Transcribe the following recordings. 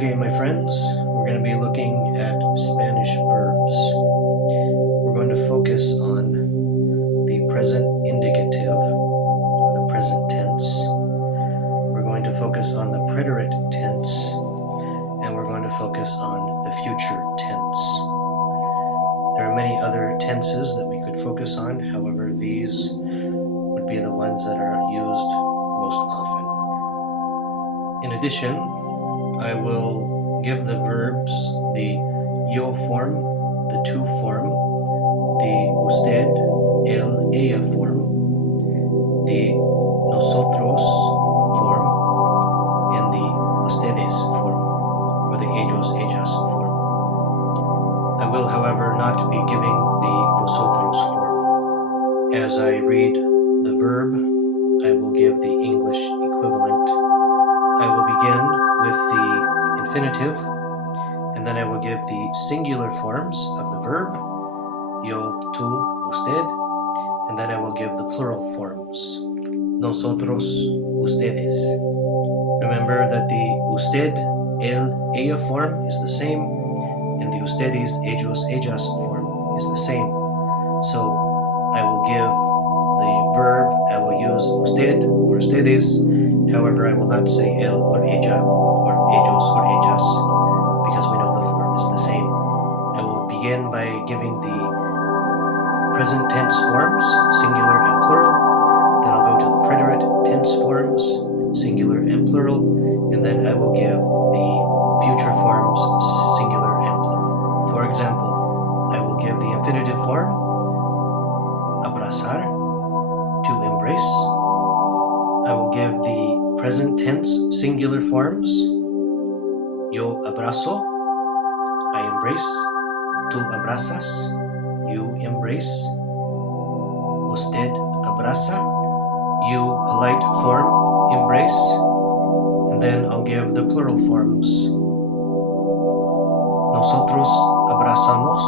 Okay, my friends, we're going to be looking at Spanish verbs. We're going to focus on the present indicative, or the present tense. We're going to focus on the preterite tense, and we're going to focus on the future tense. There are many other tenses that we could focus on, however, these would be the ones that are used most often. In addition, I will give the verbs the yo form, the tu form, the usted, el, ella form, the nosotros form, and the ustedes form, or the ellos, ellas form. I will, however, not be giving the vosotros form. As I read the verb, I will give the English equivalent. I will begin with the infinitive, and then I will give the singular forms of the verb, yo, tú, usted, and then I will give the plural forms, nosotros, ustedes. Remember that the usted, el, ella form is the same, and the ustedes, ellos, ellas form is the same. So I will give the verb, I will use usted or ustedes. However, I will not say el or ella or ellos or ellas because we know the form is the same. I will begin by giving the present tense forms, singular and plural. Then I'll go to the preterite tense forms, singular and plural. And then I will give the future forms, singular and plural. For example, I will give the infinitive form, abrazar, to embrace. I will give the present tense singular forms, yo abrazo, I embrace, tú abrazas, you embrace, usted abraza, you polite form, embrace, and then I'll give the plural forms, nosotros abrazamos,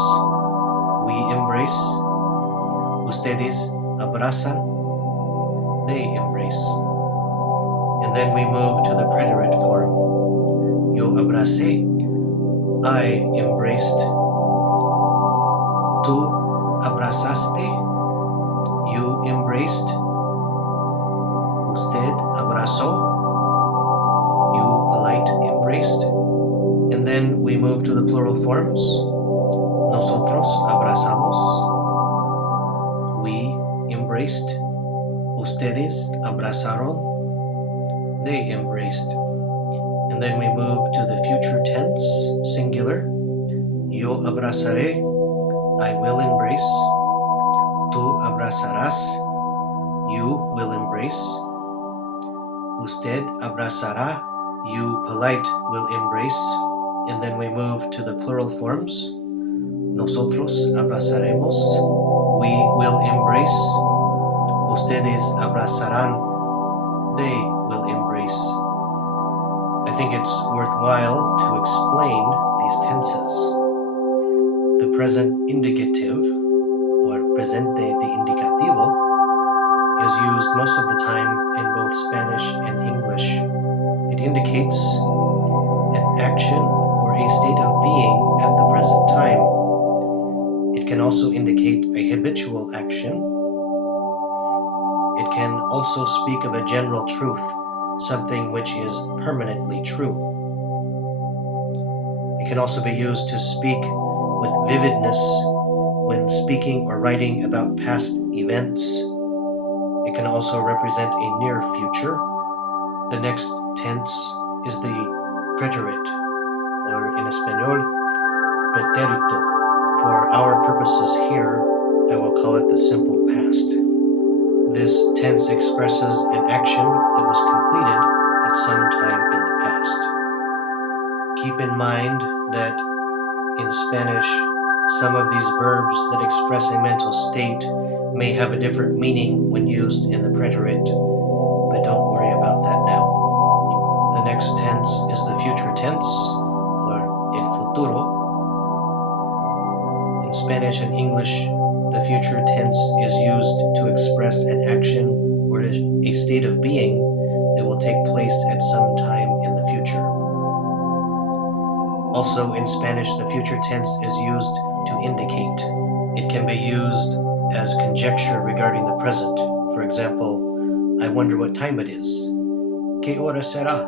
we embrace, ustedes abrazan, they embrace. And then we move to the preterite form. Yo abracé, I embraced. Tú abrazaste, you embraced. Usted abrazó, you polite embraced. And then we move to the plural forms. Nosotros abrazamos, we embraced. Ustedes abrazaron, they embraced. And then we move to the future tense, singular. Yo abrazaré, I will embrace. Tú abrazarás, you will embrace. Usted abrazará, you polite will embrace. And then we move to the plural forms. Nosotros abrazaremos, we will embrace. Ustedes abrazarán, they will embrace. I think it's worthwhile to explain these tenses. The present indicative, or presente de indicativo, is used most of the time in both Spanish and English. It indicates an action or a state of being at the present time. It can also indicate a habitual action. It can also speak of a general truth, something which is permanently true. It can also be used to speak with vividness when speaking or writing about past events. It can also represent a near future. The next tense is the preterite, or in Espanol, pretérito. For our purposes here, I will call it the simple past. This tense expresses an action that was completed at some time in the past. Keep in mind that in Spanish, some of these verbs that express a mental state may have a different meaning when used in the preterite, but don't worry about that now. The next tense is the future tense, or el futuro. In Spanish and English, the future tense is used to express an action or a state of being that will take place at some time in the future. Also, in Spanish, the future tense is used to indicate. It can be used as conjecture regarding the present. For example, I wonder what time it is. ¿Qué hora será?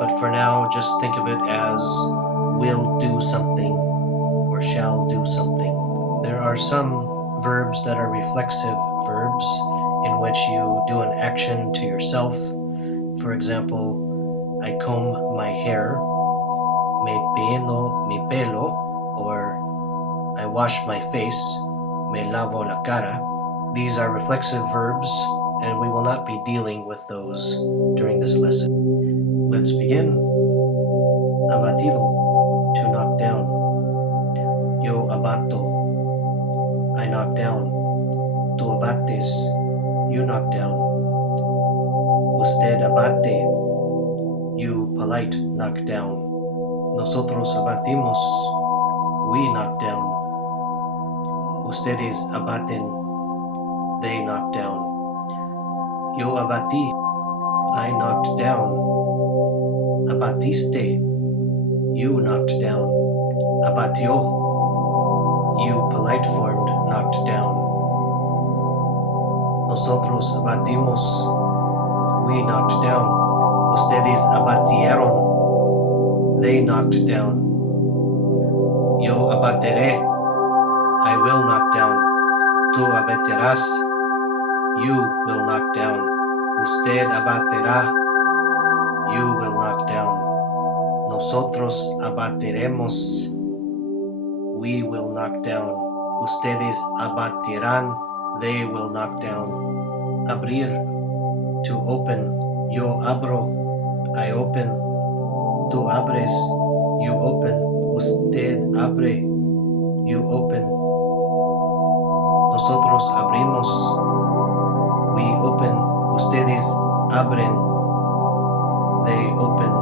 But for now, just think of it as will do something or shall do something. There are some verbs that are reflexive verbs in which you do an action to yourself. For example, I comb my hair, me peino mi pelo, or I wash my face, me lavo la cara. These are reflexive verbs, and we will not be dealing with those during this lesson. Let's begin. Abatido, to knock down. Yo abato, I knock down. Tú abates, you knock down. Usted abate, you polite knock down. Nosotros abatimos, we knock down. Ustedes abaten, they knock down. Yo abati, I knocked down. Abatiste, you knocked down. Abatió, you polite formed knocked down. Nosotros abatimos, we knocked down. Ustedes abatieron, they knocked down. Yo abateré, I will knock down. Tú abaterás, you will knock down. Usted abaterá, you will knock down. Nosotros abatiremos, we will knock down. Ustedes abatirán, they will knock down. Abrir, to open. Yo abro, I open. Tú abres, you open. Usted abre, you open. Nosotros abrimos, we open. Ustedes abren, they open.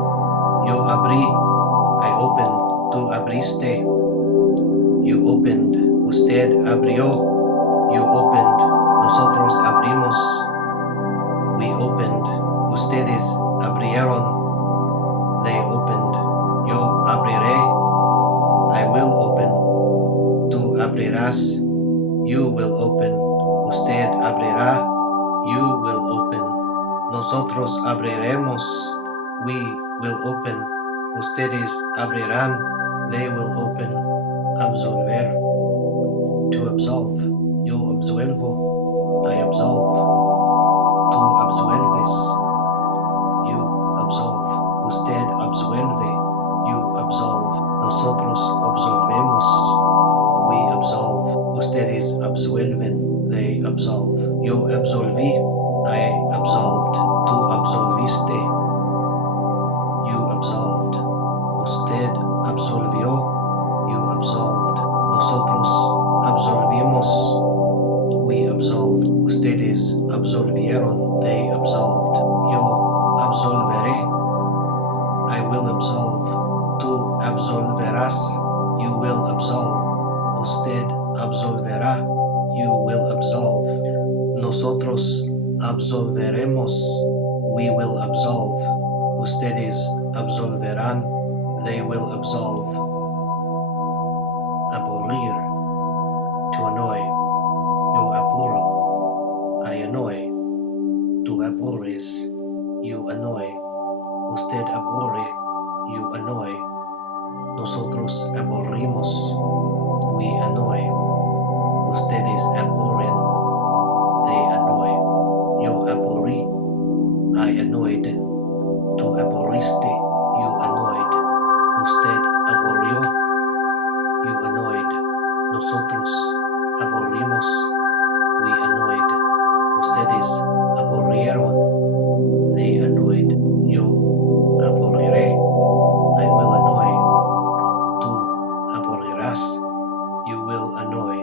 Yo abrí, I open. Tú abriste, you opened. Usted abrió, you opened. Nosotros abrimos, we opened. Ustedes abrieron, they opened. Yo abriré, I will open. Tú abrirás, you will open. Usted abrirá, you will open. Nosotros abriremos, we will open. Ustedes abrirán, they will open. Absolver, to absolve. Yo absuelvo, I absolve. Tú absuelves, you absolve. Usted absuelve, you absolve. Nosotros absolvemos, we absolve. Ustedes absuelven, they absolve. Yo absolví, I absolved. Tú absolviste, you absolved. Usted absolvió, you absolved. Nosotros absolvimos, we absolved. Ustedes absolvieron, they absolved. Yo absolveré, I will absolve. Tú absolverás, you will absolve. Usted absolverá, you will absolve. Nosotros absolveremos, we will absolve. Ustedes absolverán, they will absolve. Aburrir, to annoy. Yo apuro, I annoy. Tú aburres, you annoy. Usted aburre, you annoy. Nosotros aburrimos, we annoy. Ustedes aburren, they annoy. Yo aburrí, I annoyed. Tú aburriste, you annoyed. Usted aburrió, you annoyed. Nosotros aburrimos, we annoyed. Ustedes aburrieron, they annoyed. Yo aburriré, I will annoy. Tú aburrirás, you will annoy.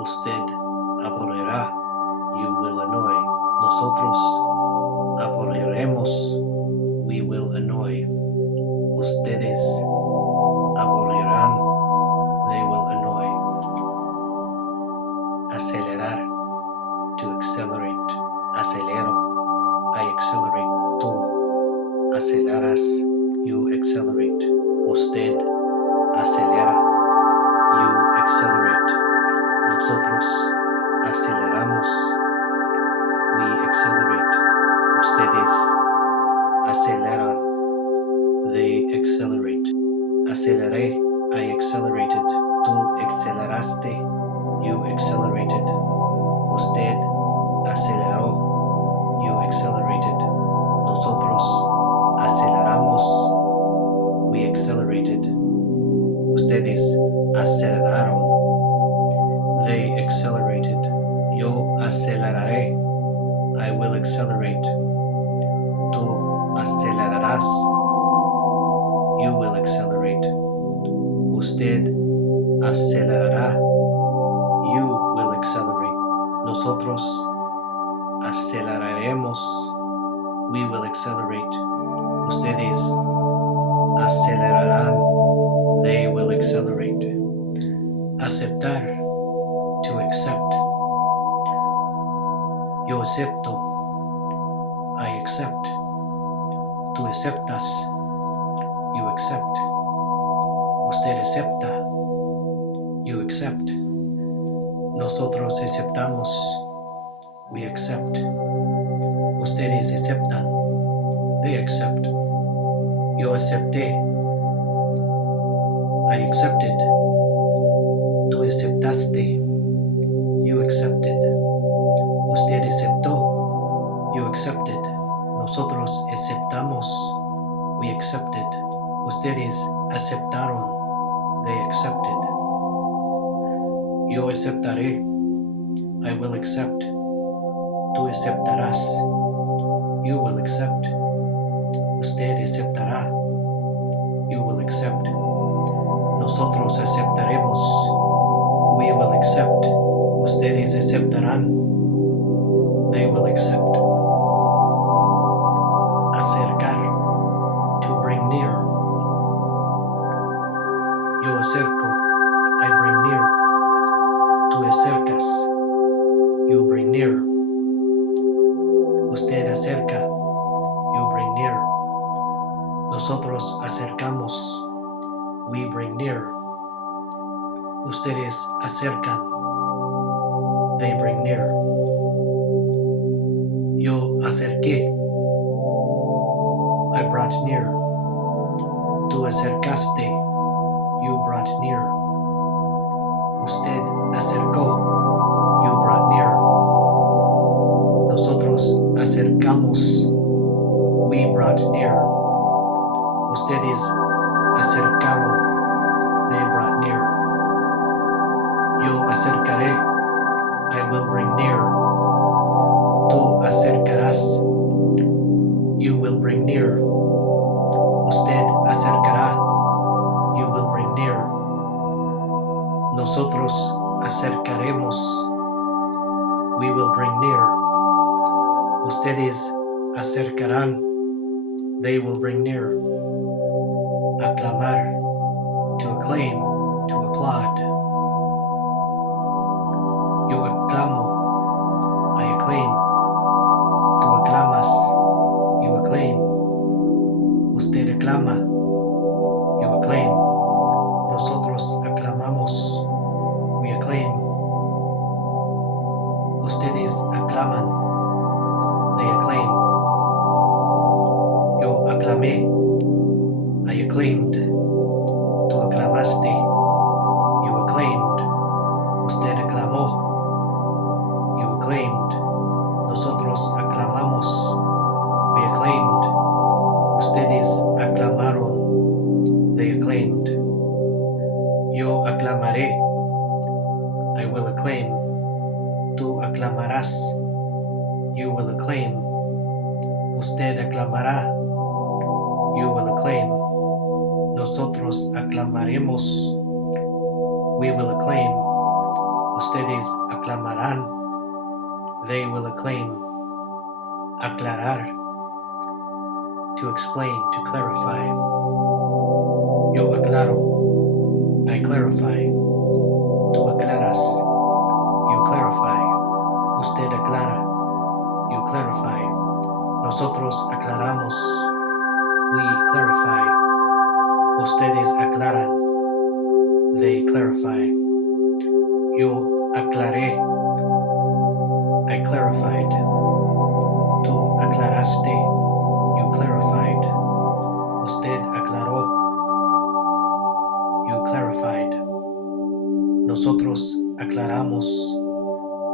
Usted aburrirá, you will annoy. Nosotros aburriremos, we will annoy. Ustedes aburrirán, they will annoy. Acelerar, to accelerate. Acelero, I accelerate. Tú aceleras, you accelerate. Usted accelerate. Ustedes aceleran. They accelerate. Aceleré. I accelerated. Tú acceleraste. You accelerated. Usted aceleró. You accelerated. Nosotros aceleramos. We accelerated. Ustedes aceleraron. They accelerated. Yo aceleraré. I will accelerate. Tú acelerarás. You will accelerate. Usted acelerará. You will accelerate. Nosotros aceleraremos. We will accelerate. Ustedes acelerarán. They will accelerate. Aceptar. To accept. Yo acepto. I accept. Tú aceptas. You accept. Usted acepta. You accept. Nosotros aceptamos. We accept. Ustedes aceptan. They accept. Yo acepté. I accepted. Tú aceptaste. You accepted. Usted aceptó. You accepted. Nosotros aceptamos. We accepted. Ustedes aceptaron. They accepted. Yo aceptaré. I will accept. Tú aceptarás. You will accept. Usted aceptará. You will accept. Nosotros aceptaremos. We will accept. Ustedes aceptarán. They will accept. Acercar. To bring near. Yo acerco. I bring near. Tú acercas. You bring near. Usted acerca. You bring near. Nosotros acercamos. We bring near. Ustedes acercan. They bring near. Yo acerqué. I brought near. Tú acercaste. You brought near. Usted acercó. You brought near. Nosotros acercamos. We brought near. Ustedes acercaron. They brought near. Yo acercaré. I will bring near. Tú acercarás. You will bring near. Usted acercará. You will bring near. Nosotros acercaremos. We will bring near. Ustedes acercarán. They will bring near. Aclamar. To acclaim. To applaud. Yo aclamo. I acclaim. Tú aclamas. You acclaim. Usted aclama. You acclaim. Nosotros aclamamos. We acclaim. Ustedes aclaman. They acclaim. Yo aclamé. I acclaimed. Tú aclamaste. You acclaimed. Usted aclamó. You acclaimed. Nosotros aclamamos. We acclaimed. Ustedes aclamaron. They acclaimed. Yo aclamaré. I will acclaim. Tú aclamarás. You will acclaim. Usted aclamará. You will acclaim. Nosotros aclamaremos. We will acclaim. Ustedes aclamarán. They will acclaim. Aclarar. To explain, to clarify. Yo aclaro. I clarify. Tú aclaras. You clarify. Usted aclara. You clarify. Nosotros aclaramos. We clarify. Ustedes aclaran. They clarify. Yo aclaré. I clarified. aclaraste. You clarified. Usted aclaró. You clarified. Nosotros aclaramos.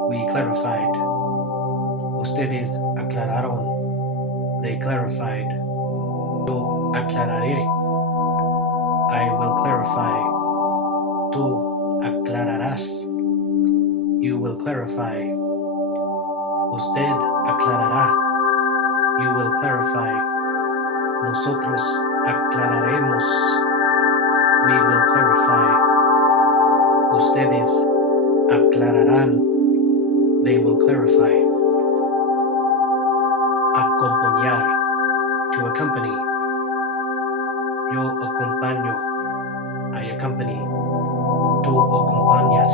We clarified. Ustedes aclararon. They clarified. Yo aclararé. I will clarify. Tú aclararás. You will clarify. Usted aclarará. You will clarify. Nosotros aclararemos. We will clarify. Ustedes aclararán. They will clarify. Acompañar. To accompany. Yo acompaño. I accompany. Tú acompañas.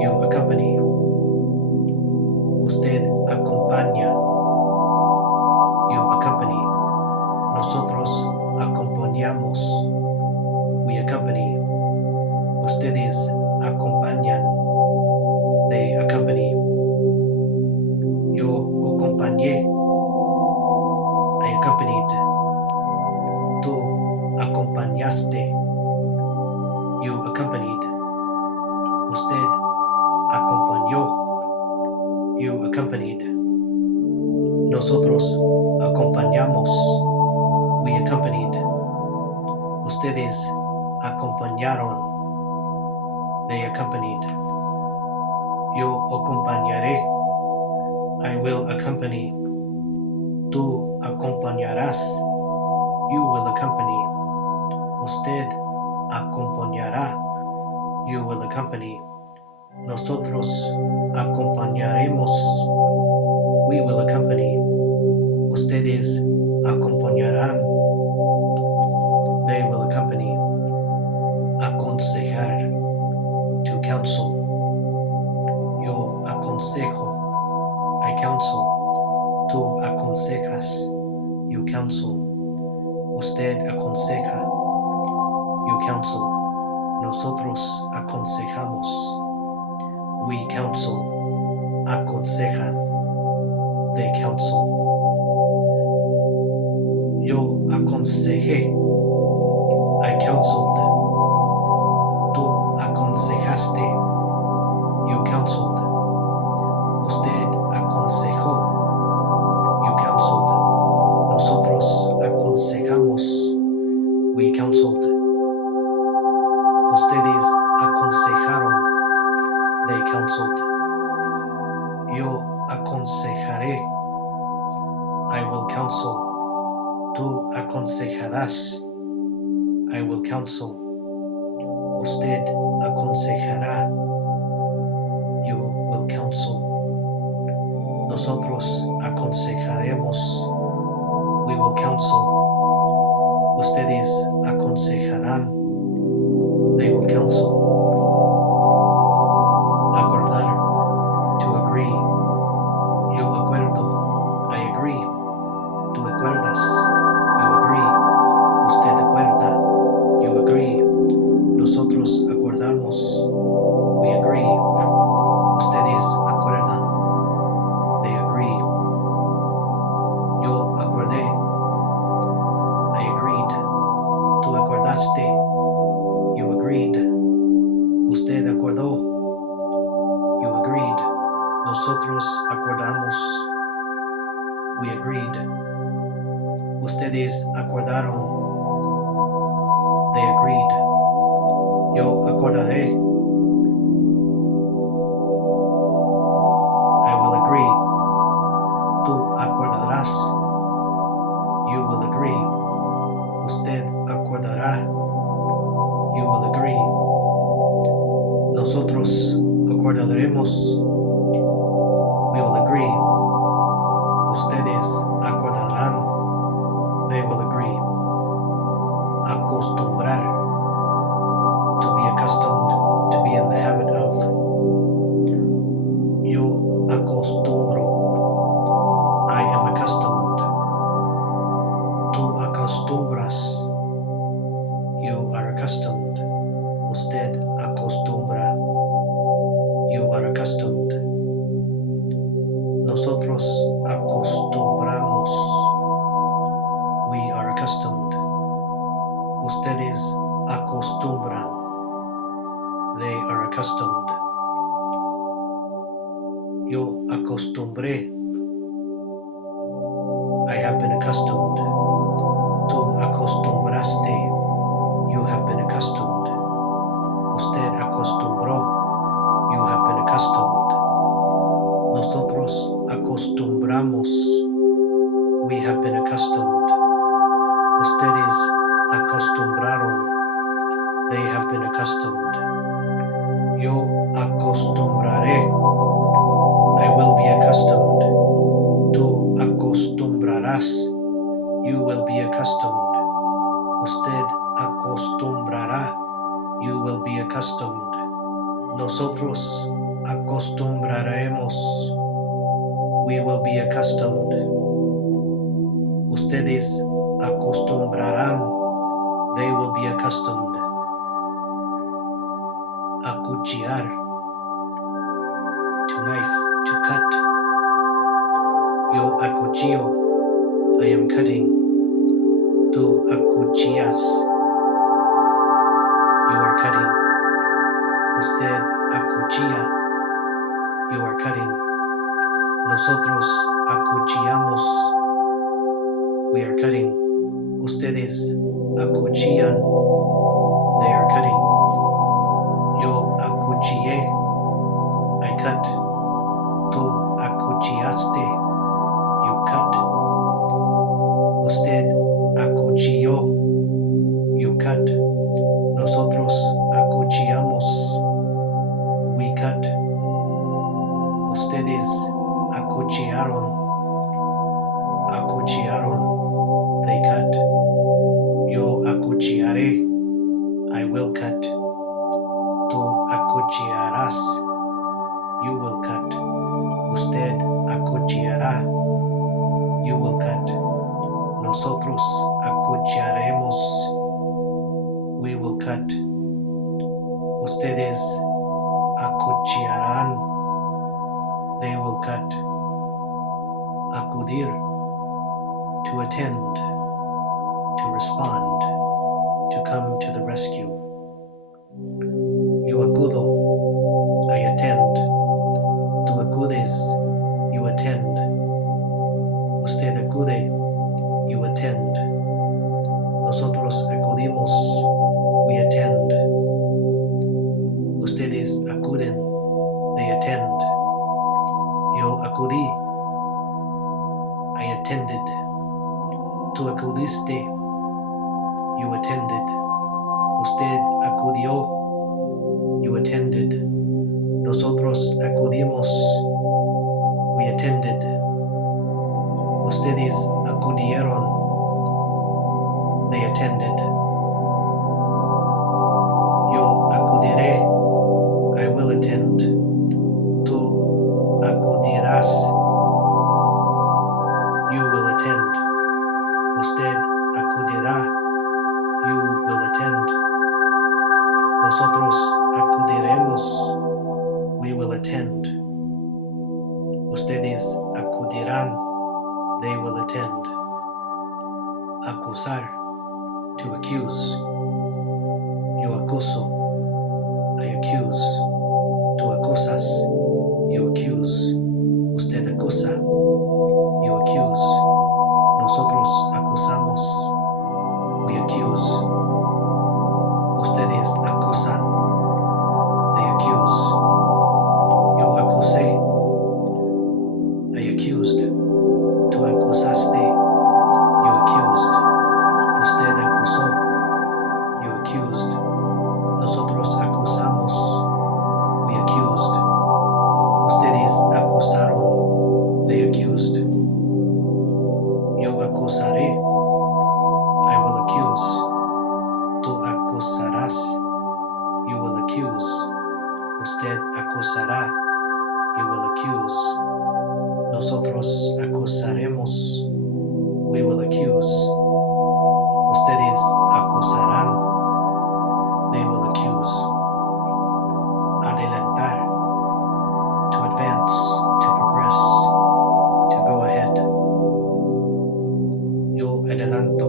You accompany. Usted acompaña. You accompany. Nosotros acompañamos. We accompany. Ustedes acompañan. They accompany. Yo acompañé. I accompanied. Tú acompañaste. You accompanied. Usted acompañó. You accompanied. Nosotros acompañamos. We accompanied. Ustedes acompañaron. They accompanied. Yo acompañaré. I will accompany. Tú acompañarás. You will accompany. Usted acompañará. You will accompany. Nosotros acompañaremos. We will accompany. Ustedes acompañarán. They will accompany. Aconsejar. To counsel. Yo aconsejo. I counsel. Tú aconsejas. You counsel. Usted aconseja. You counsel. Nosotros aconsejamos. We counsel. Aconsejan. They counsel. Yo aconsejé. I counseled. Tú aconsejaste. You counseled. Usted aconsejó. You counseled. Nosotros aconsejamos. We counseled. Ustedes aconsejaron. They counseled. Yo aconsejaré. I will counsel. Tú aconsejarás. I will counsel. Usted aconsejará. You will counsel. Nosotros aconsejaremos. We will counsel. Ustedes aconsejarán. They will counsel. Acordar. To agree. Yo acuerdo. I agree. Tú acuerdas. You agree. Usted acuerda. You agree. Nosotros acordamos. We agree. Ustedes acuerdan. They agree. Yo acordé. I agreed. Tú acordaste. You agreed. Usted acordó. You agreed. Nosotros acordamos. We agreed. Ustedes acordaron. They agreed. Yo acordaré. I will agree. Tú acordarás. You will agree. Usted acordará. You will agree. Nosotros acordaremos. We will agree. Ustedes acordarán. They will agree. Acostumbrar. To be accustomed. To be in the habit of. Yo acostumbro. I am accustomed. Tú acostumbras. You are accustomed. Usted acostumbra. You are accustomed. Nosotros acostumbramos. accustomed. Ustedes acostumbran. They are accustomed. Yo acostumbré. I have been accustomed. Tú acostumbraste. You have been accustomed. Usted acostumbró. You have been accustomed. Nosotros acostumbramos. We have been accustomed. Ustedes acostumbraron. They have been accustomed. Yo acostumbraré. I will be accustomed. Tú acostumbrarás. You will be accustomed. Usted acostumbrará. You will be accustomed. Nosotros acostumbraremos. We will be accustomed. Ustedes acostumbrarán. They will be accustomed. Acuchillar. To knife, to cut. Yo acuchillo. I am cutting. Tú acuchillas. You are cutting. Usted acuchilla. You are cutting. Nosotros acuchillamos. We are cutting. Ustedes acuchillan. They are cutting. Yo acuchillé. I cut. Tú acuchillaste. You cut. Usted acuchilló. You cut. Nosotros acuchillamos. We cut. Ustedes acuchillaron. Acuchillaron. They cut. Yo acuchillaré. I will cut. Tú acuchillarás. You will cut. Usted acuchillará. You will cut. Nosotros acuchillaremos. We will cut. Ustedes acuchillarán. They will cut. Acudir. To attend. To respond. To come to the rescue. Yo acudo. I attend. Tú acudes. You attend. Usted acude. You attend. Nosotros acudimos. We attend. Ustedes acuden. They attend. Yo acudí. I attended. Tú acudiste. You attended. Usted acudió. You attended. Nosotros acudimos. We attended. Ustedes acudieron. They attended. Yo acudiré. I will attend. Tú acudirás. You will attend. Usted acudirá. You will attend. Nosotros acudiremos. We will attend. Ustedes acudirán. They will attend. Acusar. To accuse. Yo acuso. I accuse. Tú acusas. You accuse. Usted acusa. You accuse. Nosotros acusamos. We accuse. Ustedes acusan. They accuse. Yo acusé. I accused. Tú acusaste. You accused. Usted acusó. You accused. Nosotros acusamos. We accused. Ustedes acusaron. They accused. Yo acusaré. I will accuse. Tú acusarás. You will accuse. Usted acusará. You will accuse. Nosotros acusaremos. We will accuse. Ustedes acusarán. They will accuse. Adelantar. To advance. To progress. To go ahead. Yo adelanto.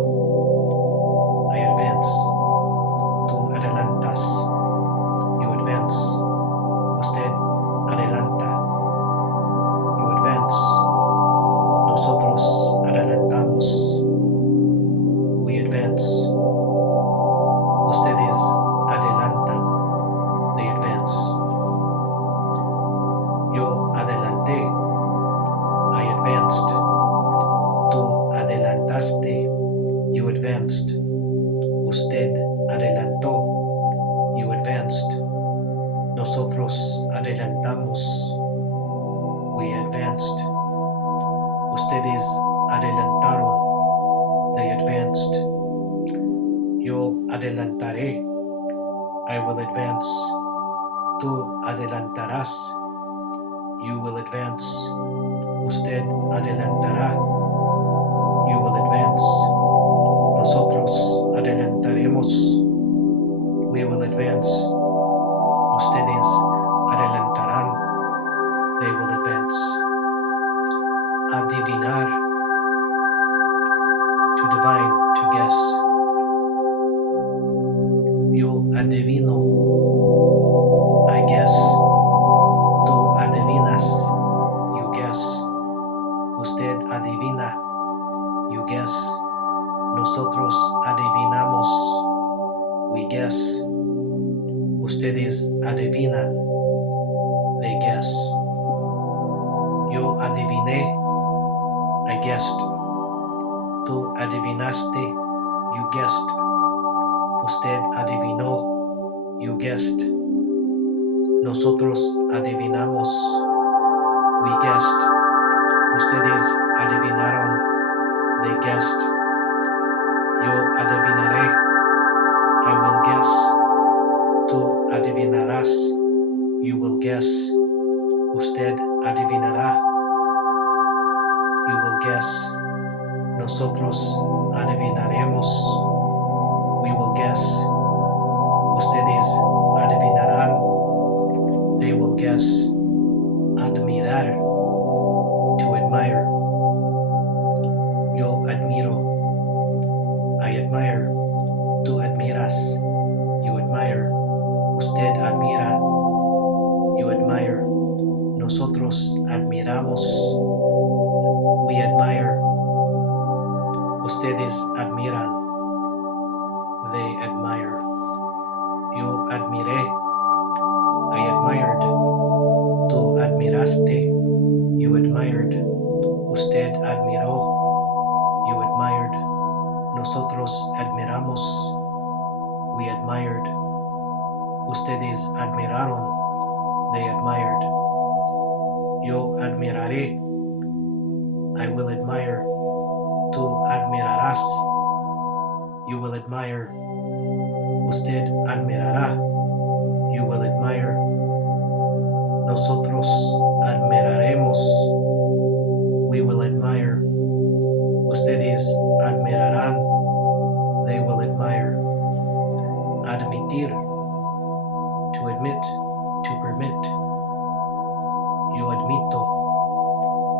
advance. Ustedes adelantan. They advance. Yo adelanté. I advanced. Tú adelantaste. You advanced. Usted adelantó. You advanced. Nosotros adelantamos. We advanced. Ustedes adelantaron. They advanced. Yo adelantaré. I will advance. Tú adelantarás. You will advance. Usted adelantará. You will advance. Nosotros adelantaremos. We will advance. Ustedes adelantarán. They will advance. Adivinar. To divine, to guess. Yo adivino. I guess. Tú adivinas. You guess. Usted adivina. You guess. Nosotros adivinamos. We guess. Ustedes adivinan. They guess. Yo adiviné. I guessed. Tú adivinaste. You guessed. Usted adivinó. You guessed. Nosotros adivinamos. We guessed. Ustedes adivinaron. They guessed. Yo adivinaré. I will guess. Tú adivinarás. You will guess. Usted adivinará. You will guess. Nosotros adivinaremos. We will guess. Ustedes adivinarán. They will guess. Admirar. To admire. Yo admiro. I admire. Tú admiras. You admire. Usted admira. You admire. Nosotros admiramos. We admire. Ustedes admiran. They admire. Yo admiré. I admired. Tú admiraste. You admired. Usted admiró. You admired. Nosotros admiramos. We admired. Ustedes admiraron. They admired. Yo admiraré. I will admire. Tú admirarás. You will admire. Usted admirará. You will admire. Nosotros admiraremos. We will admire. Ustedes admirarán. They will admire. Admitir. To admit. To permit. Yo admito.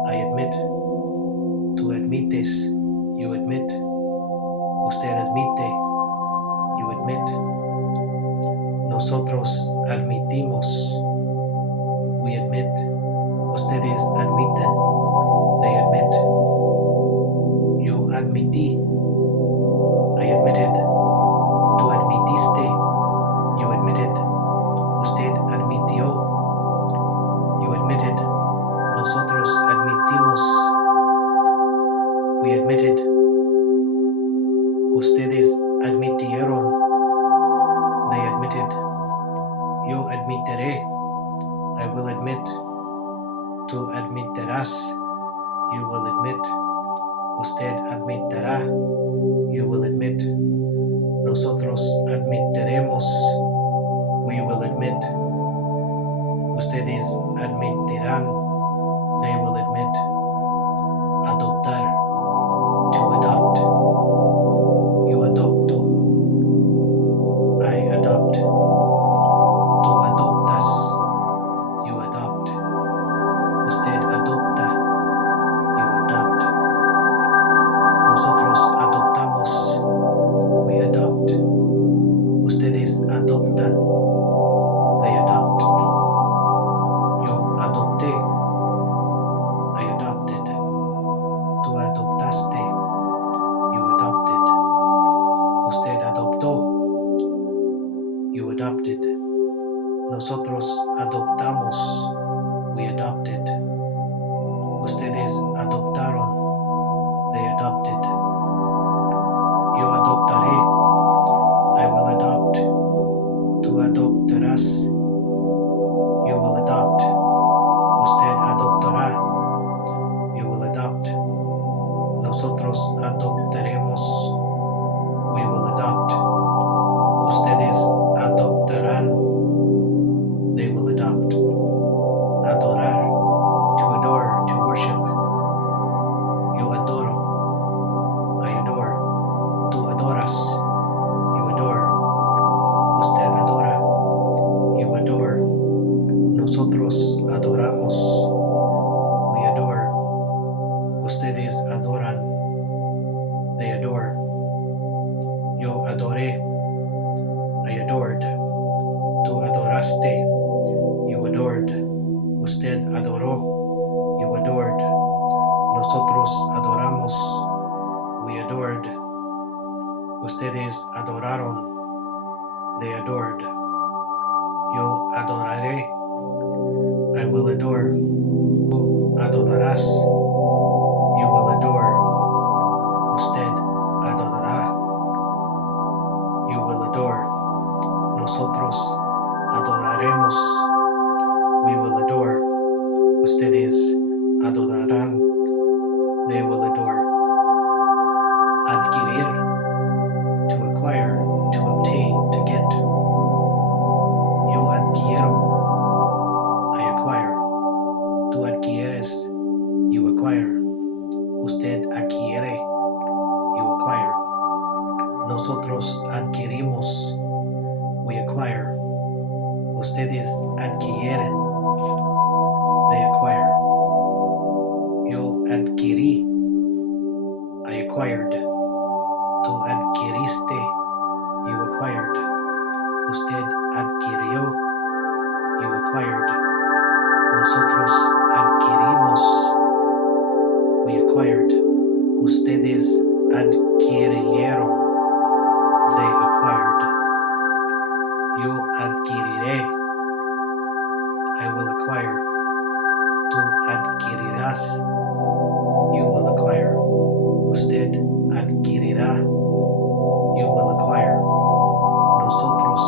I admit. Tú admites. You admit. Usted admite. You admit. Nosotros admitimos. We admit. Ustedes admiten. They admit. Yo admití. I admitted. Tú admitiste. You admitted. Usted admitió. You admitted. Nosotros admitimos. We admitted. Ustedes admitieron. They admitted. Yo admitiré. I will admit. Tú admitirás. You will admit. Usted admitirá. You will admit. Nosotros admitiremos. We will admit. Ustedes admitirán. They will admit. Adoptar. To adopt. Yo adopto. I adopt. Tú adoptas. You adopt. Usted adopta. You adopt. Nosotros adoptamos. Nosotros adoptamos. We adopted. Ustedes adoptaron. They adopted. Yo adoptaré. I will adopt. Tú adoptarás. You will adopt. Usted adoptará. You will adopt. Nosotros adoptaremos. We will adopt. Ustedes adoptarán. They will adopt. Adorar. To adore. To worship. Yo adoro. I adore. Tú adoras. You adore. Usted adora. You adore. Nosotros adoramos. We adore. Ustedes adoran. They adore. Yo adoré. I adored. Tú adoraste. You adored. Usted adoró. You adored. Nosotros adoramos. We adored. Ustedes adoraron. They adored. Yo adoraré. I will adore. Tú adorarás. You will adore. Usted adorará. You will adore. Nosotros adoraremos. We will adore. Ustedes adorarán. They will adore. Adquirir. To acquire. To obtain. To get. Yo adquiero. I acquire. Tú adquieres. You acquire. Usted adquiere. You acquire. Nosotros adquirimos. We acquire. Ustedes adquieren. They acquire. Yo adquirí. I acquired. Tú adquiriste. You acquired. Usted adquirió. You acquired. Nosotros adquirimos. We acquired. Ustedes adquirieron. They acquired. Yo adquiriré. I will acquire. Tú adquirirás. You will acquire. Usted adquirirá. You will acquire. Nosotros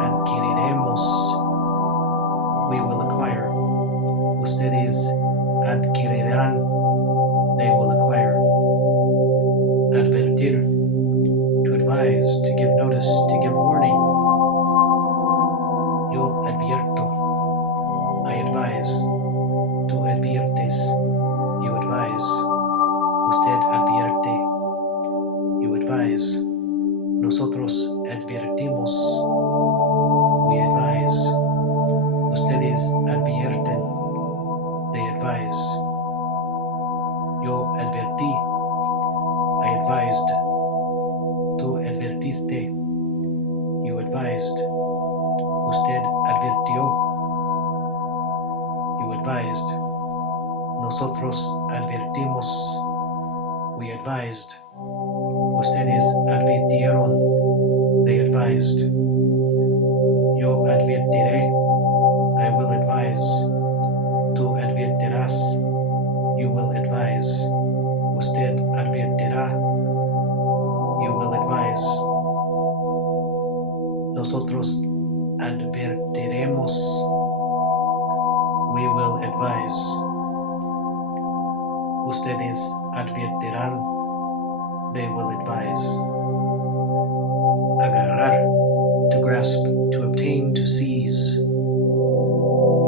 adquiriremos. We will acquire. Ustedes adquirirán. They will acquire. Advertir. To advise, to give notice, to give warning. Yo advierto. I advise. Tú adviertes. You advise. Usted advierte. You advise. Nosotros advertimos. We advise. Ustedes advierten. They advise. Yo advertí. I advised. Tú advertiste. You advised. Usted advirtió. You advised. Nosotros advertimos. We advised. Ustedes advirtieron. They advised. Yo advertiré. I will advise. Tú advertirás. You will advise. Usted advertirá. You will advise. Nosotros advertiremos. We will advise. Ustedes advertirán. They will advise. Agarrar. To grasp, to obtain, to seize.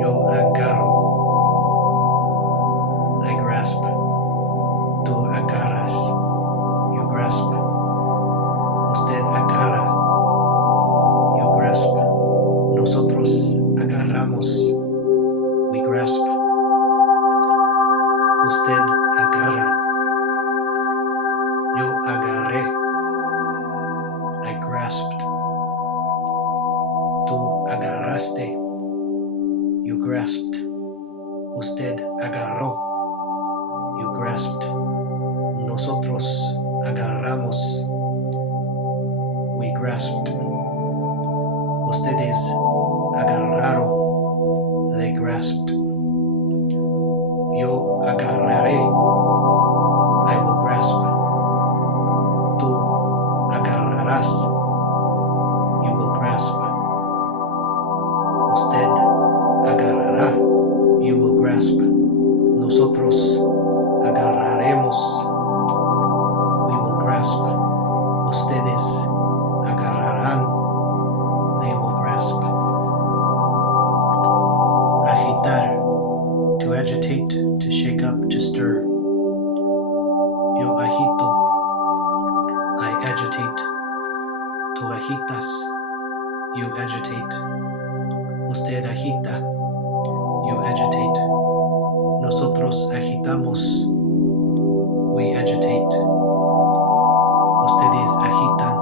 Yo agarro. I grasp. Tú agarras. You grasp. Usted agarra. You grasp. Nosotros agarramos. We grasp. Usted agarra. Yo agarré. I grasped. Tú agarraste. You grasped. Usted agarró. You grasped. Nosotros agarramos. We grasped. Ustedes agarraron. They grasped. Yo agarraré. I will grasp. Tú agarrarás. You will grasp. Usted agarrará. You will grasp. Nosotros agarraremos. We will grasp. Ustedes agarrarán. They will grasp. Agitar. To agitate, to shake up, to stir. Yo agito. I agitate. Tú agitas. You agitate. Usted agita. You agitate. Nosotros agitamos. We agitate. Ustedes agitan.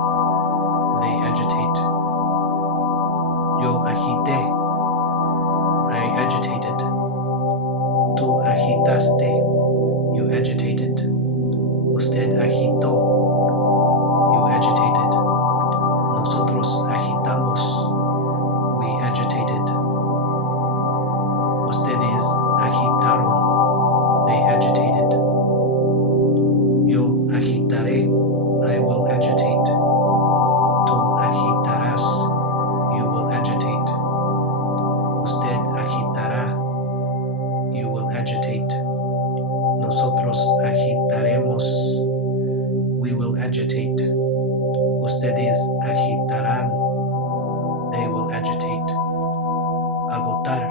They agitate. Yo agité. I agitated. Tú agitaste. You agitated. Usted agitó. You agitated. Nosotros agitamos. We agitated. Ustedes agitaron. They agitated. Yo agitaré. I will agitate. Tú agitarás. You will agitate. Usted agitará. You will agitate. Nosotros agitaremos. We will agitate. Ustedes agitarán. They will agitate. Agotar.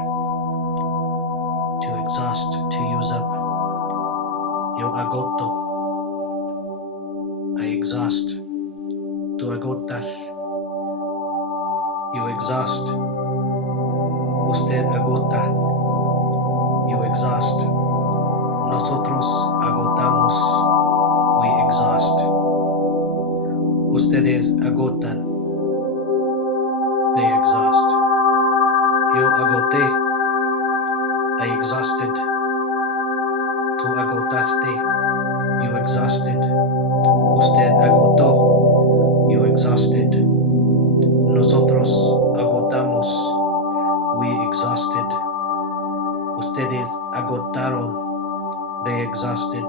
To exhaust, to use up. Yo agoto. I exhaust. Tú agotas. You exhaust. Usted agota. You exhaust. Nosotros agotamos. We exhaust. Ustedes agotan. They exhaust. Yo agoté. I exhausted. Tú agotaste. You exhausted. Usted agotó. You exhausted. Nosotros agotamos. We exhausted. Ustedes agotaron. They exhausted.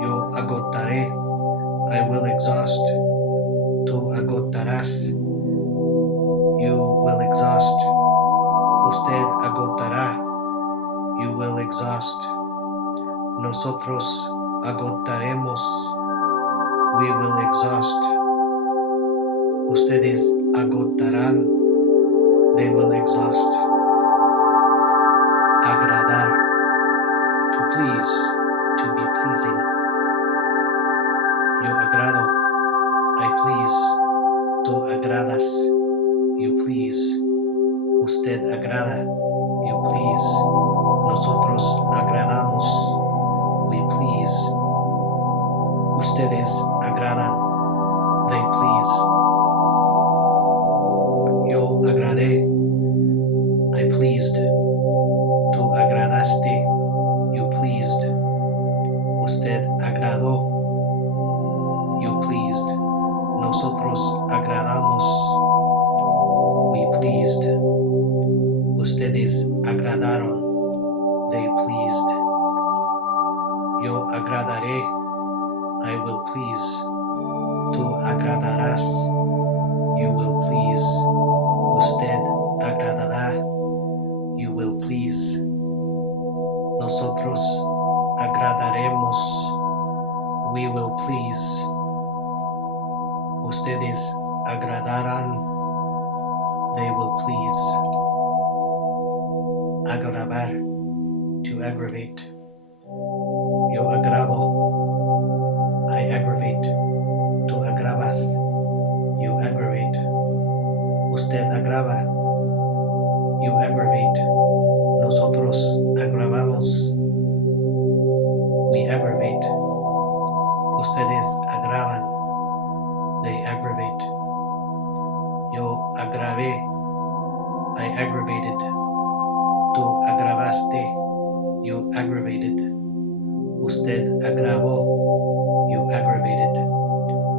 Yo agotaré. I will exhaust. Tú agotarás. You will exhaust. Usted agotará. You will exhaust. Nosotros agotaremos. We will exhaust. Ustedes agotarán. They will exhaust. Agradar. To please. To be pleasing. Yo agrado. I please. Tú agradas. You please. Usted agrada. You please. Nosotros agradamos. We please. Ustedes agradan. They please. Yo agradé. I pleased. Tú agradaste. You pleased. Usted agradó. You pleased. Nosotros agradamos. We pleased. Ustedes agradaron. They pleased. Yo agradaré. I will please. Tú agradarás. You will please. Usted agradará. You will please. Nosotros agradaremos. We will please. Ustedes agradarán. They will please. Agravar. To aggravate. Yo agravo. I aggravate. Tú agravas. You aggravate. Usted agrava. You aggravate. Nosotros agravamos. We aggravate. Ustedes agravan. They aggravate. Yo agravé. I aggravated. Tú agravaste. You aggravated. Usted agravó. You aggravated.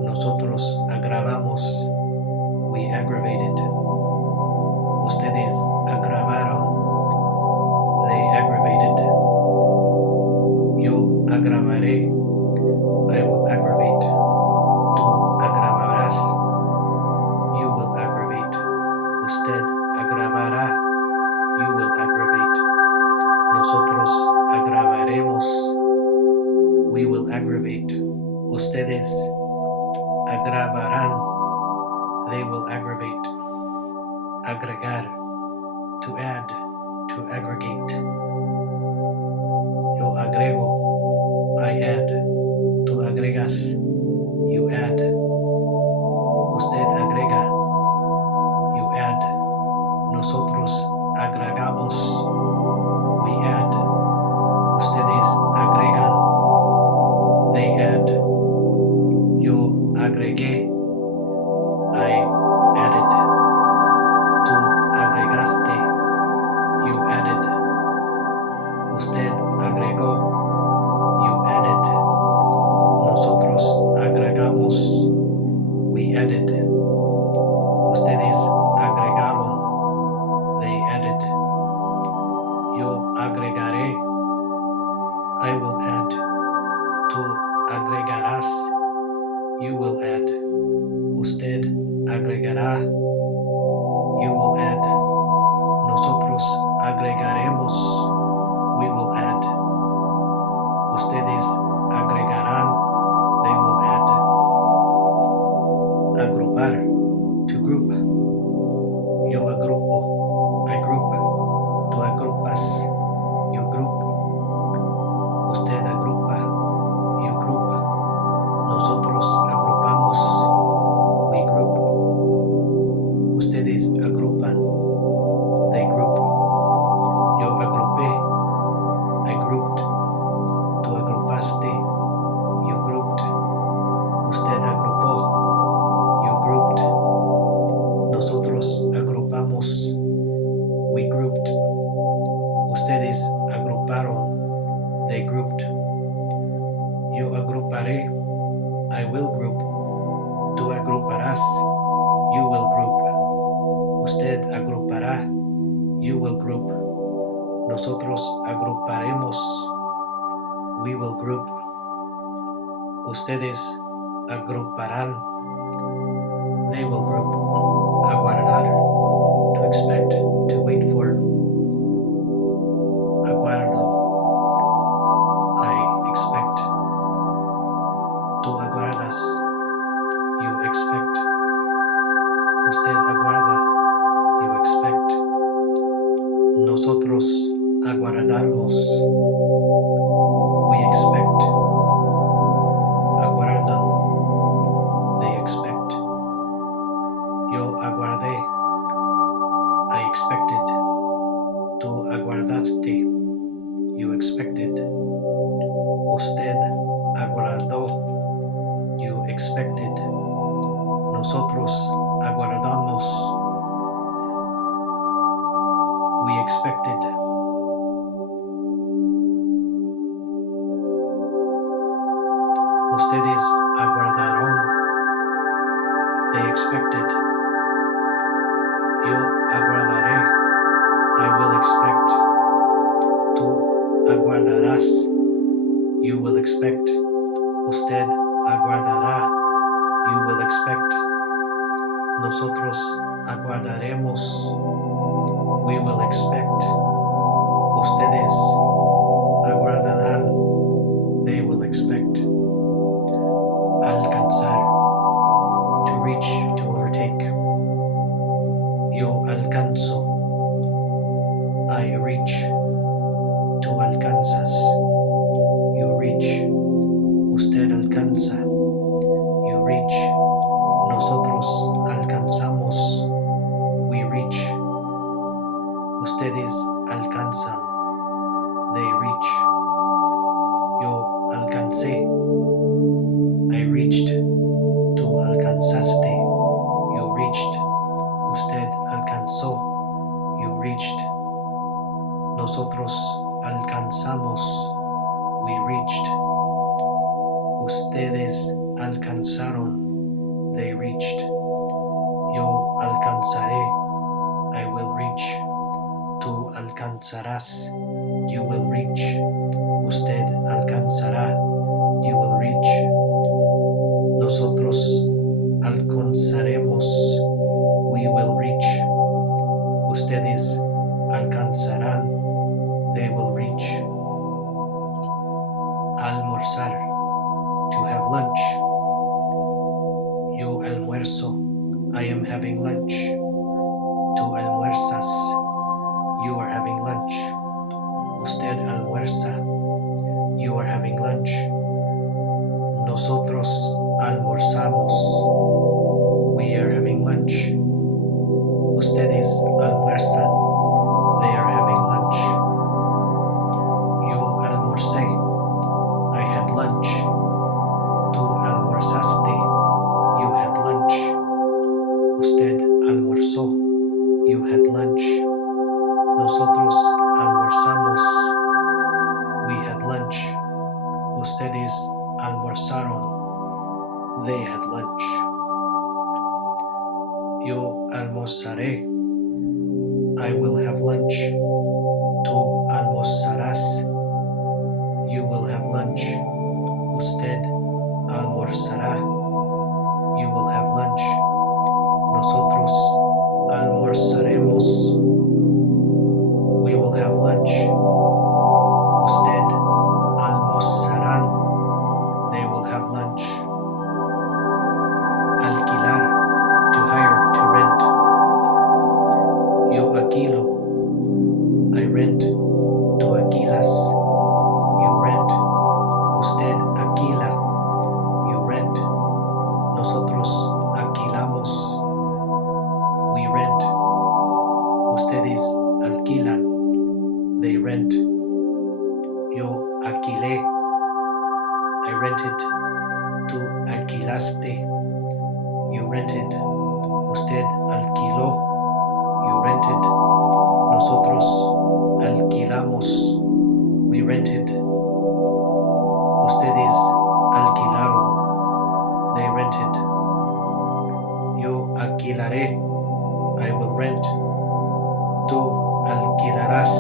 Nosotros agravamos. We aggravated. They will aggravate. Agregar, to add, to aggregate. Yo agrego, I add. Tú agregas, you add. Usted agrega, you add. Nosotros agregamos, we add. Ustedes agregan, they add. Yo agregué, I added. Tú agregaste, you added. Usted agregó, you added. Nosotros agregamos, we added. Ustedes agregaron, they added. Yo agregaré, I will add. Tú agregarás, you will add. Usted agregará, you will add. Nosotros agregaremos, we will add. Ustedes agregarán, they will add. Agrupar, to group. Yo agrupo, I group. Tú agrupas, you group. Usted agrupa, you group. Nosotros agrupamos, we group. Ustedes agrupan, they group. Yo agrupé, I grouped. Tú agrupaste, you grouped. Usted agrupó, you grouped. Nosotros agrupamos, we grouped. Ustedes agruparon, they grouped. Yo agruparé, I will group. Tú agruparás, you will group. Usted agrupará, you will group. Nosotros agruparemos, we will group. Ustedes agruparán, they will group. Aguardar, to expect, to wait for. Aguardo, I expect. Tú aguardas, you expect. Usted aguarda, you expect. Nosotros aguardamos, we expect. Aguardan, they expect. Yo aguardé, I expected. Tú aguardaste, you expected. Usted aguardó, you expected. Nosotros aguardamos, we expected. Ustedes aguardaron, they expected. Yo aguardaré, I will expect. Tú aguardarás, you will expect. Usted aguardará, you will expect. Nosotros aguardaremos, we will expect. Ustedes aguardarán, they will expect. Alcanzar, to reach, to overtake. Yo alcanzo, I reach. Tú alcanzas, you reach. Usted alcanza, you reach. Nosotros alcanzamos, we reach. Ustedes alcanzan, they reach. Yo alcancé, I reached. Tú alcanzaste, you reached. Usted alcanzó, you reached. Nosotros alcanzamos, we reached. Ustedes alcanzaron, they reached. Yo alcanzaré, I will reach. Tú alcanzarás, you will reach. Usted alcanzará, you will reach. Nosotros alcanzaremos, we will reach. Ustedes alcanzarán, they will reach. Almorzar, to have lunch. Yo almuerzo, I am having lunch. Tú almuerzas. You are having lunch. Usted almuerza. You are having lunch. Nosotros almorzamos. We are having lunch. Ustedes almuerzan. They are having lunch. Yo almorcé. I had lunch. Tú almorzaste. You had lunch. Usted almorzó. You had lunch. Nosotros almorzamos. We had lunch. Ustedes almorzaron. They had lunch. Yo almorzaré. I will have lunch. Tú almorzarás. You will have lunch. Usted almorzará. You will have lunch. Nosotros almorzaremos. We will have lunch. Usted almorzarán. They will have lunch. Alquilar, to hire, to rent. Yo alquilo. I rent. Tú alquilas. You rent. Usted alquila. You rent. Nosotros alquilamos. We rent. Ustedes alquilan. They rent. Yo alquilé. I rented. Tú alquilaste. You rented. Usted alquiló. You rented. Nosotros alquilamos. We rented. Ustedes alquilaron. They rented. Yo alquilaré. I will rent. Tú alquilarás.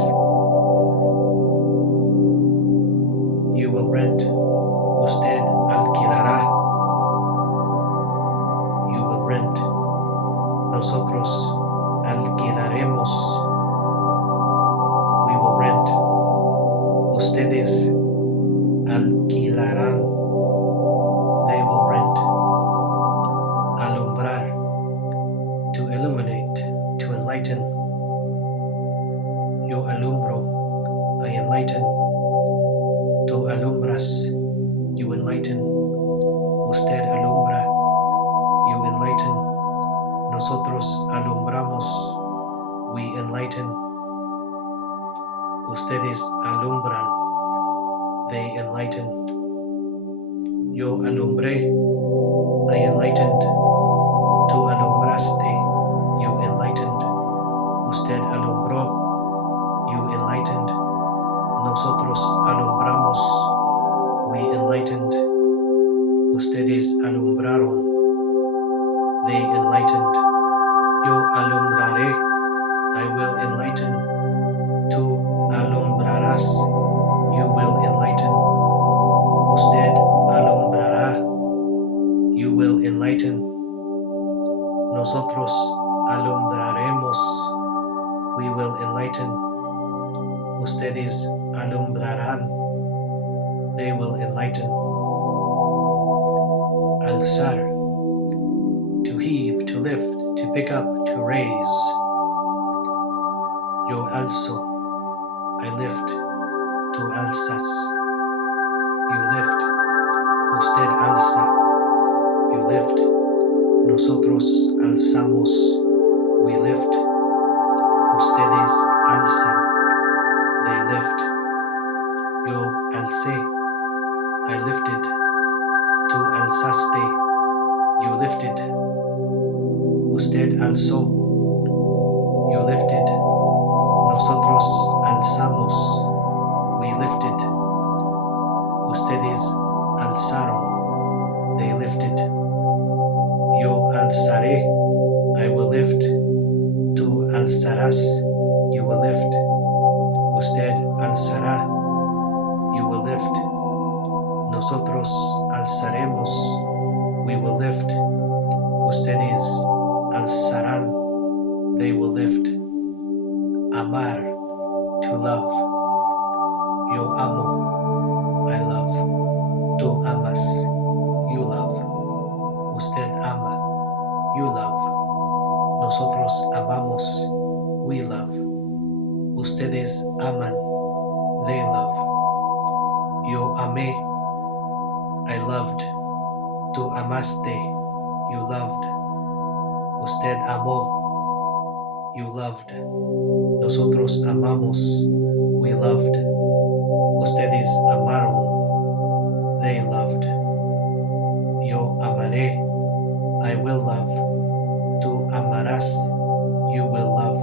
You will rent. Usted alquilará. You will rent. Nosotros alquilaremos. We will rent. Ustedes alquilarán. They will rent. Alumbrar. To illuminate. To enlighten. Yo alumbro. I enlighten. Tú alumbras. You enlighten. Usted alumbra. You enlighten. Nosotros alumbramos. We enlighten. Ustedes alumbran. They enlighten. Yo alumbré. I enlightened. Tú alumbraste. You enlightened. Usted alumbró. You enlightened. Nosotros alumbramos. We enlightened. Ustedes alumbraron. They enlightened. Yo alumbraré. I will enlighten. Tú alumbrarás. You will enlighten. Usted alumbrará. You will enlighten. Nosotros alumbraremos. We will enlighten. Ustedes alumbrarán. They will enlighten. Alzar. To heave, to lift, to pick up, to raise. Yo alzo. I lift. Tú alzas. You lift. Usted alza. You lift. Nosotros alzamos. We lift. Ustedes alzan. They lift. Yo alcé. I lifted. Tú alzaste. You lifted. Usted alzó. You lifted. Nosotros alzamos. We lifted. Ustedes alzaron. They lifted. Yo alzaré. I will lift. Tú alzarás. You will lift. Usted alzará. You will lift. Nosotros alzaremos. We will lift. Ustedes alzarán. They will lift. Amar. To love. Yo amo. I love. Tú amas. You love. Usted ama. You love. Nosotros amamos. We love. Ustedes aman. They love. Yo amé. I loved. Tú amaste. You loved. Usted amó. You loved. Nosotros amamos. We loved. Ustedes amaron. They loved. Yo amaré. I will love. Tú amarás. You will love.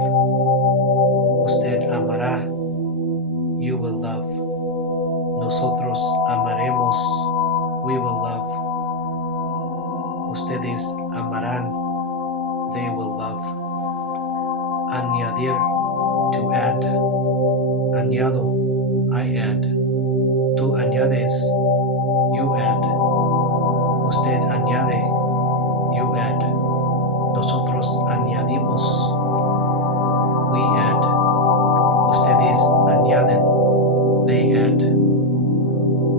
Usted amará. You will love. Nosotros amaremos. We will love. Ustedes amarán. They will love. Añadir. To add. Añado. I add. Tú añades. You add. Usted añade. You add. Nosotros añadimos. We add. Ustedes añaden. They add.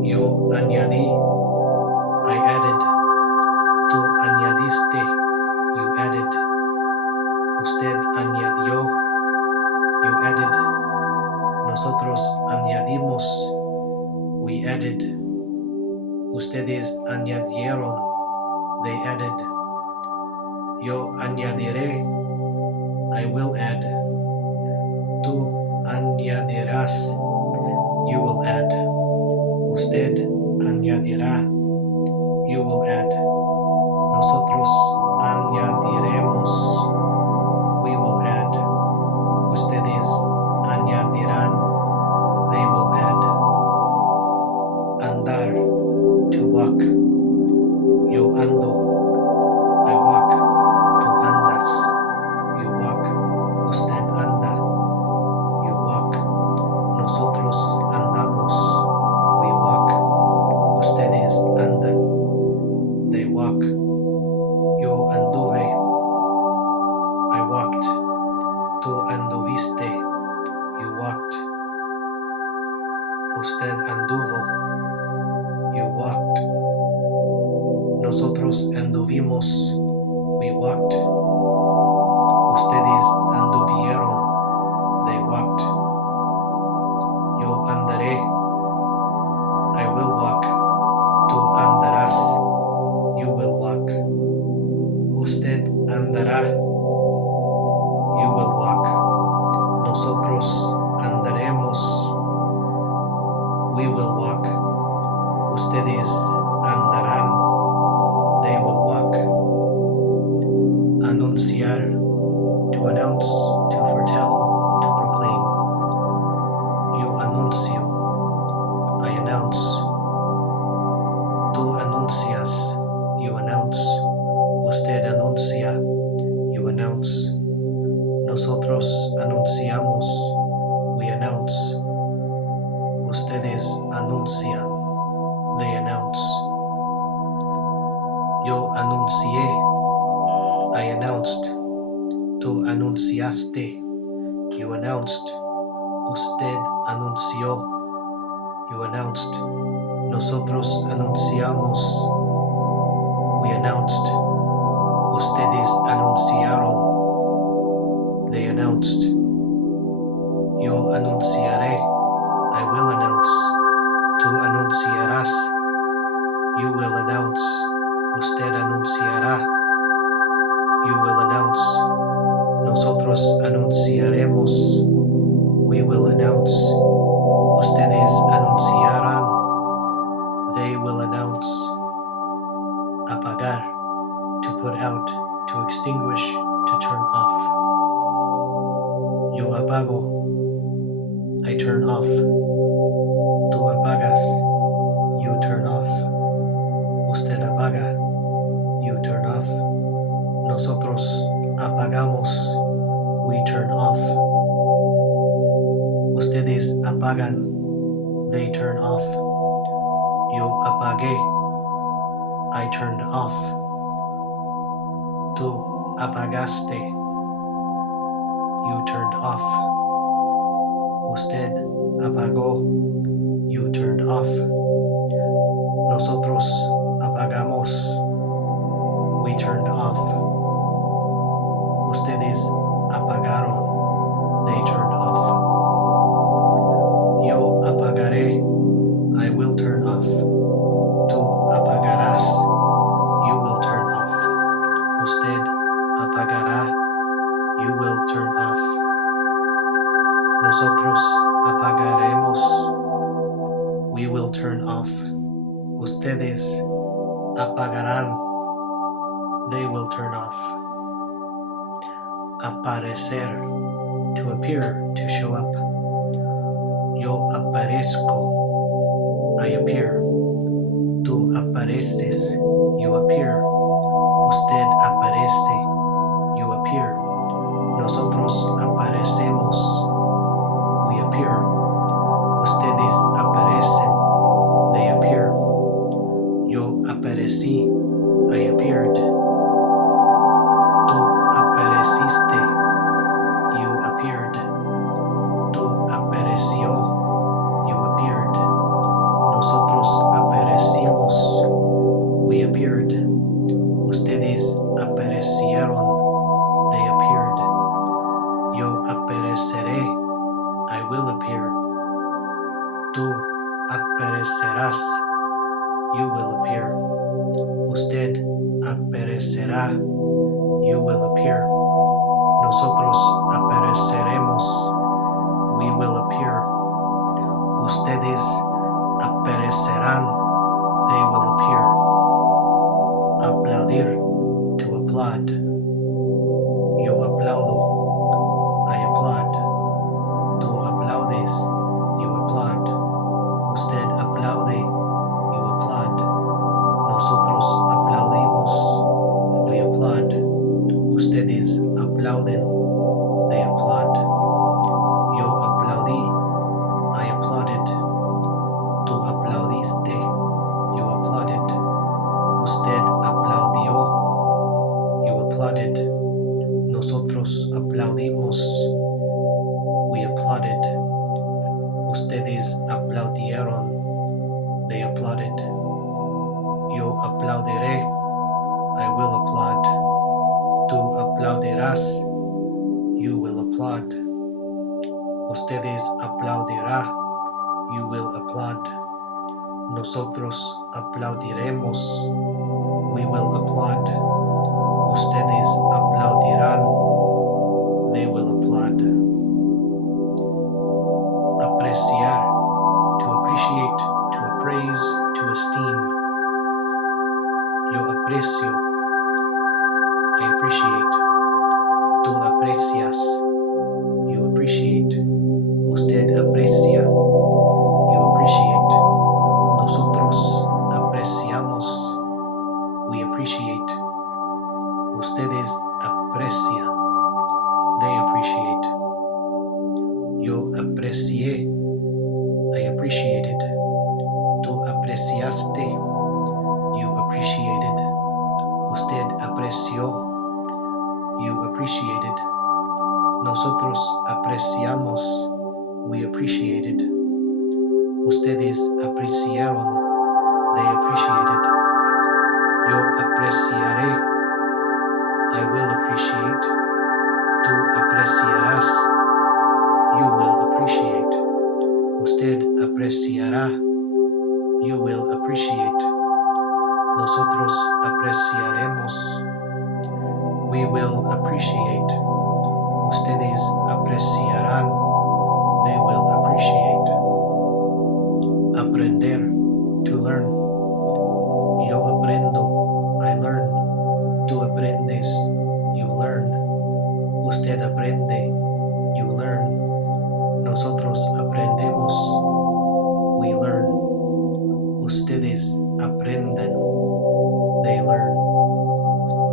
Yo añadí. I added. Tú añadiste. You added. Usted añadió. You added. Nosotros añadimos. We added. Ustedes añadieron. They added. Yo añadiré. I will add. Tú añadirás. You will add. Usted añadirá. You will add. Nosotros añadiremos. We will add. Ustedes añadirán. They will add. Andar. To walk. Yo ando. I walk. Tú andas. You walk. Usted anda. You walk. Nosotros andamos. We walk. Ustedes andan. They walk. Yo anduve. I walked. Tú anduviste. You walked. Usted anduvo. You walked. Nosotros anduvimos. We walked. Ustedes anduvieron. They walked. Yo andaré. I will walk. Tú andarás. You will walk. Usted andará. You will walk. Nosotros andaremos. We will walk. Ustedes andarán. They will walk. Anunciar. To announce. To foretell. To proclaim. Yo anuncio. I announce. Tú anuncias. You announce. Usted anuncia. You announce. Nosotros anunciamos. We announce. Ustedes anuncian. They announce. Yo anuncié. I announced. Tú anunciaste. You announced. Usted anunció. You announced. Nosotros anunciamos. We announced. Ustedes anunciaron. They announced. Yo anunciaré. I will announce. Tú anunciarás. You will announce. Usted anunciará. You will announce. Nosotros anunciaremos. We will announce. Ustedes anunciarán. They will announce. Apagar. To put out. To extinguish. To turn off. Yo apago. I turn off. Tú apagas. You turn off. Usted apaga. You turn off. Nosotros apagamos. We turn off. Ustedes apagan. They turn off. Yo apagué. I turned off. Tú apagaste. You turned off. Usted apagó. You turned off. Nosotros apagamos. We turned off. Ustedes Usted apagará. You will turn off. Nosotros apagaremos. We will turn off. Ustedes apagarán. They will turn off. Aparecer. To appear, to show up. Yo aparezco. I appear. Tú apareces. You appear. Usted aparece. You appear. Nosotros aparecemos. We appear. Ustedes aparecen. They appear. Yo aparecí. I appeared. Tú apareciste. You appeared. Tú apareció. You appeared. Nosotros aparecimos. We appeared. Ustedes aparecieron. They appeared. Yo apareceré. I will appear. Tú aparecerás. You will appear. Usted aparecerá. You will appear. Nosotros apareceremos. We will appear. Ustedes aparecerán. They will appear. Aplaudir. To applaud. Yo aplaudo. I applaud. Tú aplaudes. You applaud. Usted aplaude. You applaud. Nosotros aplaudimos. We applaud. Ustedes aplauden. They applaud. Yo aplaudí. I applauded. Tú aplaudiste. You applauded. Usted aplaudió. You applauded. Nosotros aplaudimos. We applauded. Ustedes aplaudieron. They applauded. Yo aplaudiré. I will applaud. Tú aplaudirás. You will applaud. Ustedes aplaudirá. You will applaud. Nosotros aplaudiremos. We will applaud. Ustedes aplaudirán. They will applaud. Apreciar. To appreciate. To appraise. To esteem. Yo aprecio. I appreciate. Tú aprecias. You appreciate. Usted aprecia. You appreciate. Nosotros apreciamos. We appreciate. Ustedes aprecian. They appreciate. Yo aprecié. I appreciated. Tú apreciaste. You appreciated. Usted apreció. You appreciated. Nosotros apreciamos. We appreciated. Ustedes apreciaron. They appreciated. Yo apreciaré. I will appreciate. Tú apreciarás. You will appreciate. Usted apreciará. You will appreciate. Nosotros apreciaremos. We will appreciate. Ustedes apreciarán. They will appreciate. Aprender. To learn. Yo aprendo. I learn. Tú aprendes. You learn. Usted aprende. You learn. Nosotros aprendemos. We learn. Ustedes aprenden. They learn.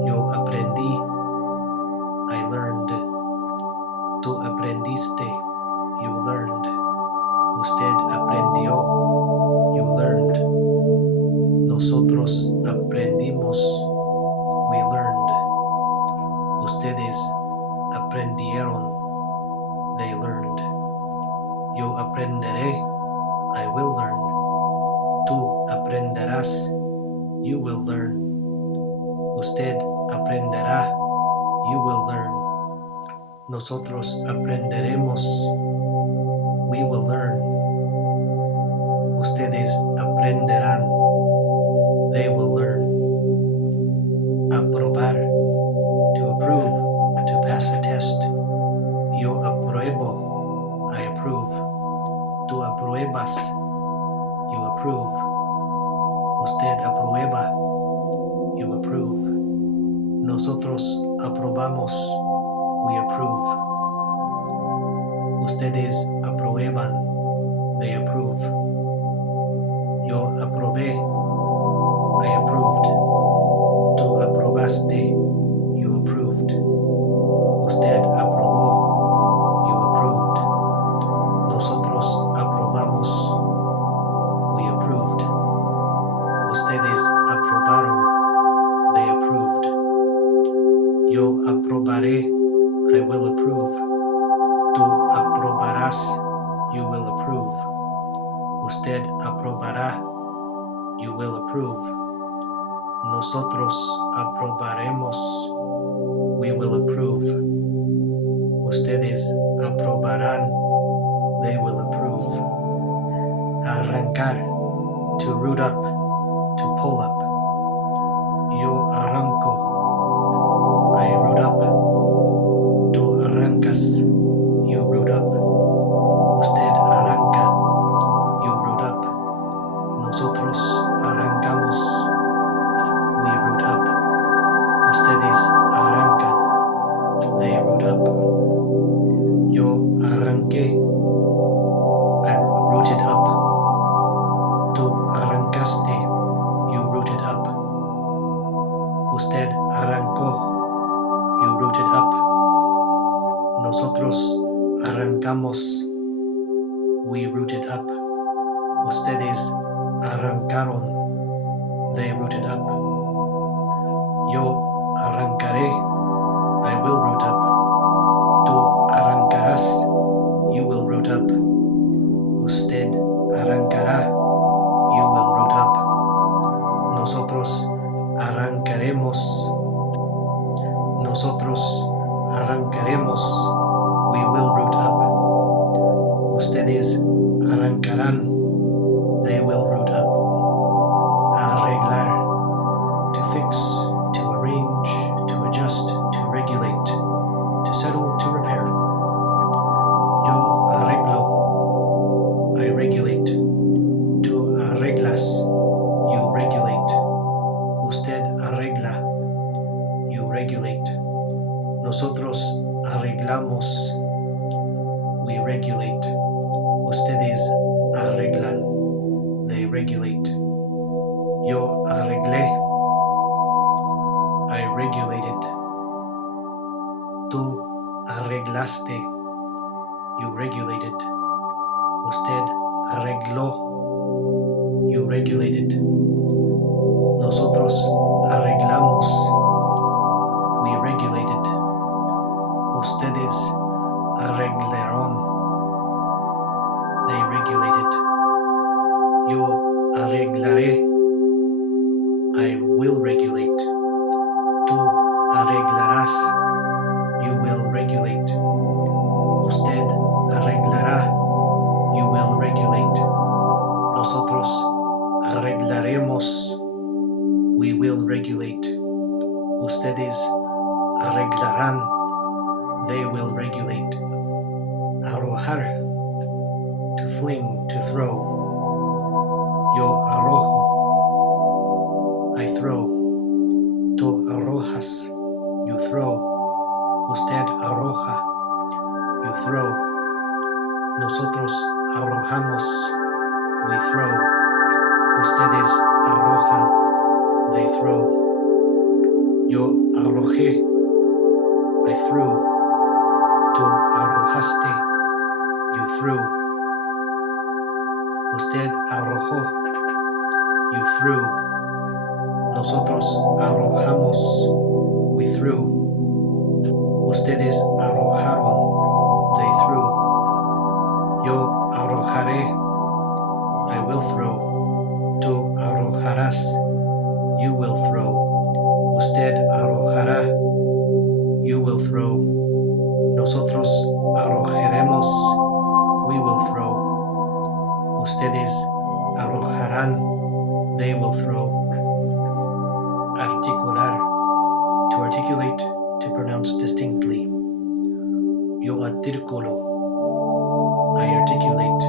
Yo aprendí. I learned. Tú aprendiste. You learned. Usted aprendió. You learned. Nosotros aprendimos. We learned. Ustedes aprendieron. They learned. Yo aprenderé. I will learn. Tú aprenderás. You will learn. Usted aprenderá. You will learn. Nosotros aprenderemos. We will learn. Ustedes aprenderán. They will learn. Aprobar. apruebas. You approve. Usted aprueba. You approve. Nosotros aprobamos. We approve. Ustedes aprueban. They approve. Yo aprobé. I approved. Tú aprobaste. You approved. Usted aprobó. You approved. Nosotros aprobamos. We approved. Ustedes aprobaron. They approved. Yo aprobaré. I will approve. Tú aprobarás. You will approve. Usted aprobará. You will approve. Nosotros aprobaremos. We will approve. Ustedes aprobarán. They will approve. Arrancar. To root up. To pull up. Yo arranco. I root up. Tú arrancas. You root up. Usted arranca. You root up. Nosotros arrancamos. We root up. Ustedes arrancan. They root up. Yo arranqué. I rooted up. Tú arrancaste. You rooted up. Usted arrancó. You rooted up. Nosotros arrancamos. We rooted up. Ustedes arrancaron. They rooted up. Yo arrancaré. I will root up. Tú arrancarás. You will root up. Usted arrancará. You will root up. Nosotros arrancaremos. Nosotros arrancaremos. We will root up. Ustedes arrancarán. They will root up. Arreglar. To fix. To arrange. To adjust. To regulate. To settle. To repair. Yo arreglo. I regulate. Tú arreglas. You regulate. Usted arregla. You regulate. Nosotros arreglamos. We regulate. Ustedes arreglan. They regulate. Yo arreglé. I regulated. Tú arreglaste. You regulated. Usted arregló. You regulated. Nosotros arreglamos. We regulated. Ustedes arreglaron. They regulated. Yo arreglaré. I will regulate. Tú arreglarás. You will regulate. Usted arreglará. You will regulate. Nosotros arreglaremos. We will regulate. Ustedes arreglarán. They will regulate. Arrojar. To fling, to throw. Yo arrojo. I throw. Tú arrojas. You throw. Usted arroja. You throw. Nosotros arrojamos. We throw. Ustedes arrojan. They throw. Yo arrojé. I threw. Tú arrojaste. You threw. Usted arrojó. You threw. Nosotros arrojamos. We threw. Ustedes arrojaron. They threw. Yo arrojaré. I will throw. Tú arrojarás. You will throw. Usted arrojará. You will throw. Nosotros arrojaremos. We will throw. Ustedes arrojarán. They will throw. Articular. To articulate, to pronounce distinctly. Yo articulo. I articulate.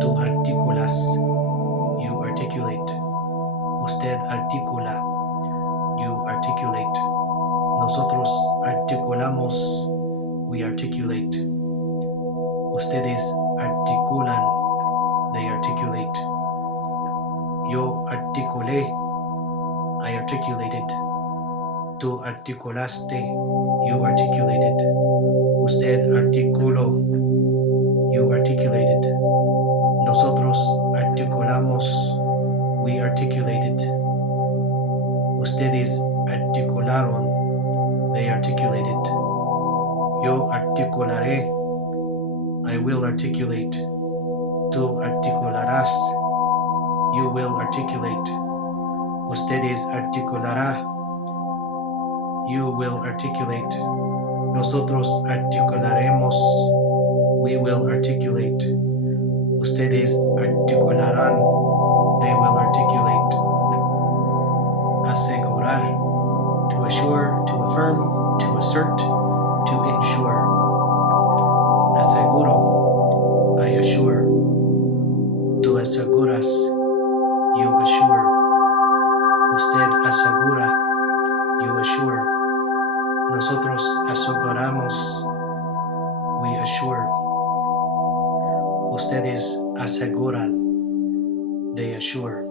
Tú articulas. You articulate. Usted articula. You articulate. Nosotros articulamos. We articulate. Ustedes articulan. They articulate. Yo articulé. I articulated. Tú articulaste. You articulated. Usted articuló. You articulated. Nosotros articulamos. We articulated. Ustedes articularon. They articulated. Yo articularé. I will articulate. Tú articularás. You will articulate. Ustedes articulará. You will articulate. Nosotros articularemos. We will articulate. Ustedes articularán. They will articulate. Asegurar. To assure, to affirm, to assert, to ensure. Aseguro. I assure. Tú aseguras. You assure. Usted asegura. You assure. Nosotros aseguramos. We assure. Ustedes aseguran. They assure.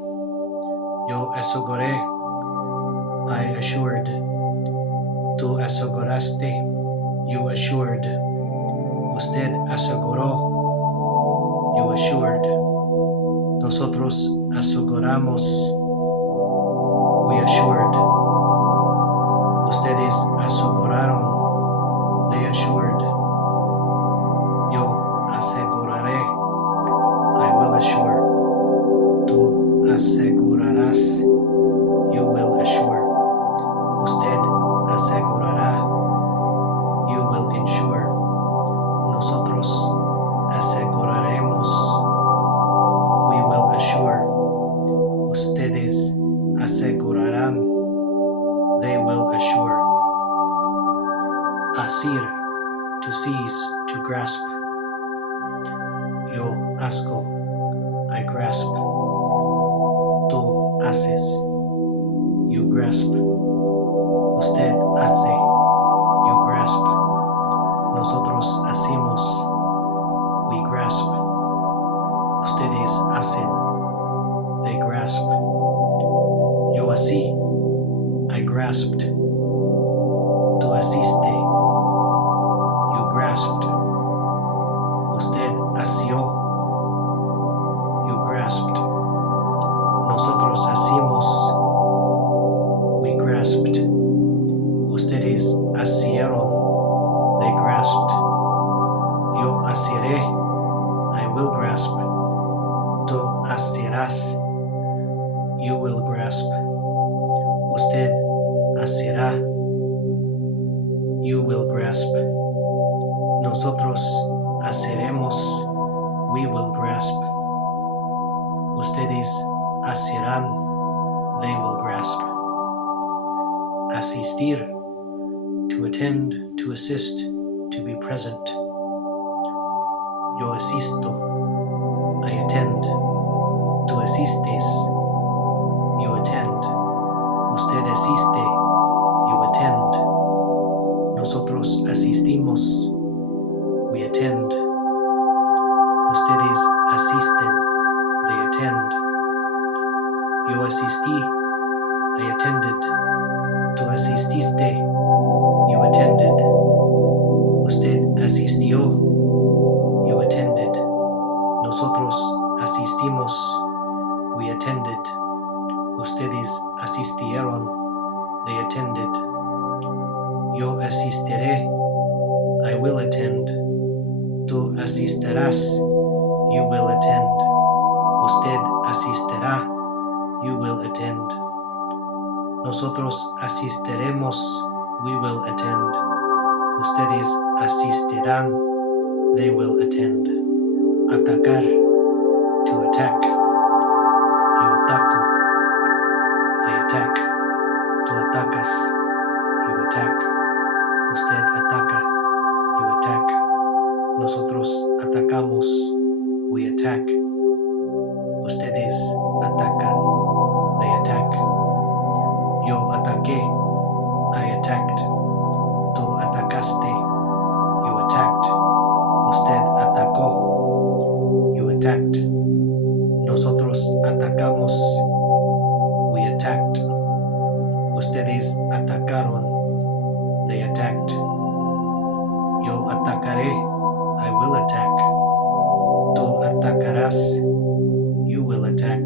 Yo aseguré. I assured. Tú aseguraste. You assured. Usted aseguró. You assured. Nosotros aseguramos. We assured. Ustedes aseguraron. They assured. Yo aseguraré. I will assure. Tú asegurarás. You will assure. Usted asegurará. You will ensure. Nosotros aseguraremos. We will assure. Ustedes asegurarán. They will assure. Asir. To seize, to grasp. Yo asco. I grasp. Tú haces. You grasp. Usted hace. You grasp. Nosotros hacemos. We grasp. Ustedes hacen. They grasp. Yo así. I grasped. Tú asiste. You grasped. Usted asió. You grasped. Nosotros hacimos. We grasped. Ustedes asieron. They grasped. Yo asiré. I will grasp. Tú asirás. You will grasp. Usted asirá. You will grasp. Nosotros asiremos. We will grasp. Ustedes asirán. They will grasp. Asistir. To attend, to assist, to be present. Yo asisto. I attend. Tú asistes. You attend. Usted asiste. You attend. Nosotros asistimos. We attend. Ustedes asisten. They attend. Yo asistí. I attended. Tú asististe. You attended. Usted asistió. You attended. Nosotros asistimos. We attended. Ustedes asistieron. They attended. Yo asistiré. I will attend. Tú asistirás. You will attend. Usted asistirá. You will attend. Nosotros asistiremos. We will attend. Ustedes asistirán. They will attend. Atacar. To attack. Yo ataco. I attack. Tú atacas. You attack. Usted ataca. You attack. Nosotros atacamos. We attack. Ustedes atacan. They attack. Yo ataqué. I attacked. Tú atacaste. You attacked. Usted atacó. You attacked. Nosotros atacamos. We attacked. Ustedes atacaron. They attacked. Yo atacaré. I will attack. Tú atacarás. You will attack.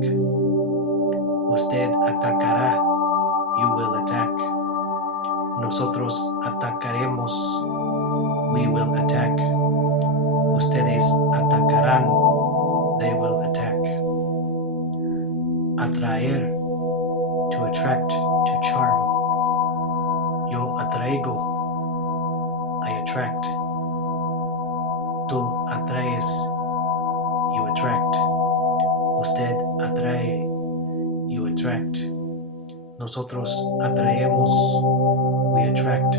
Usted atacará. You will attack. Nosotros atacaremos. We will attack. Ustedes atacarán. They will attack. Atraer. To attract, to charm. Yo atraigo. I attract. Tú atraes. You attract. Usted atrae. You attract. Nosotros atraemos. We attract.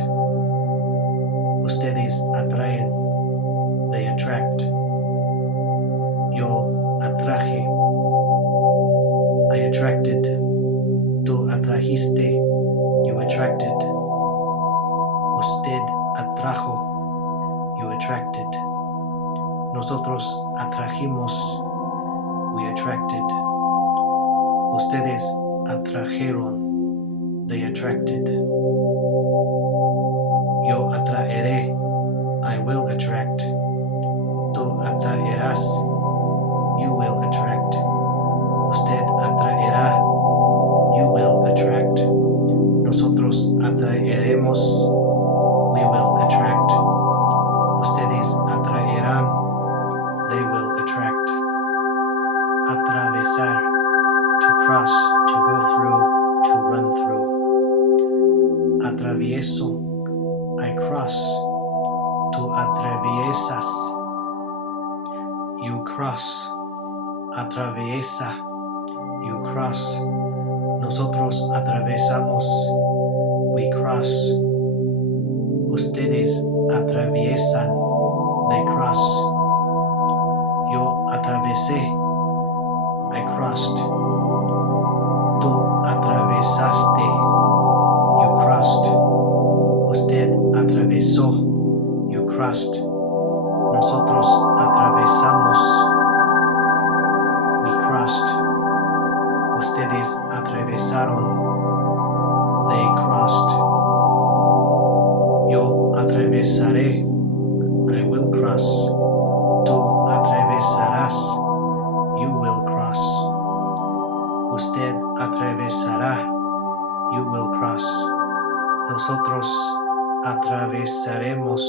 Ustedes atraen. They attract. Yo atraje. I attracted. Tú atrajiste. You attracted. Usted atrajo. You attracted. Nosotros atrajimos. We attracted. Ustedes atrajeron. They attracted. Yo atraeré. I will attract. Tú atraerás. You will attract. Usted atraerá. You will attract. Nosotros atraeremos. We will attract. Ustedes atraerán. They will attract. Atravesar. To cross, to go through, to run through. Atravieso. I cross. Tú atraviesas. You cross. Atraviesa. You cross. Nosotros atravesamos. We cross. Ustedes atraviesan. They cross. Yo atravesé. I crossed. Tú atravesaste. You crossed. Usted atravesó. You crossed. Nosotros atravesamos. We crossed. Ustedes atravesaron. They crossed. Yo atravesaré. I will cross. Tú atravesarás. You will cross. Usted atravesará. You will cross. Nosotros atravesaremos.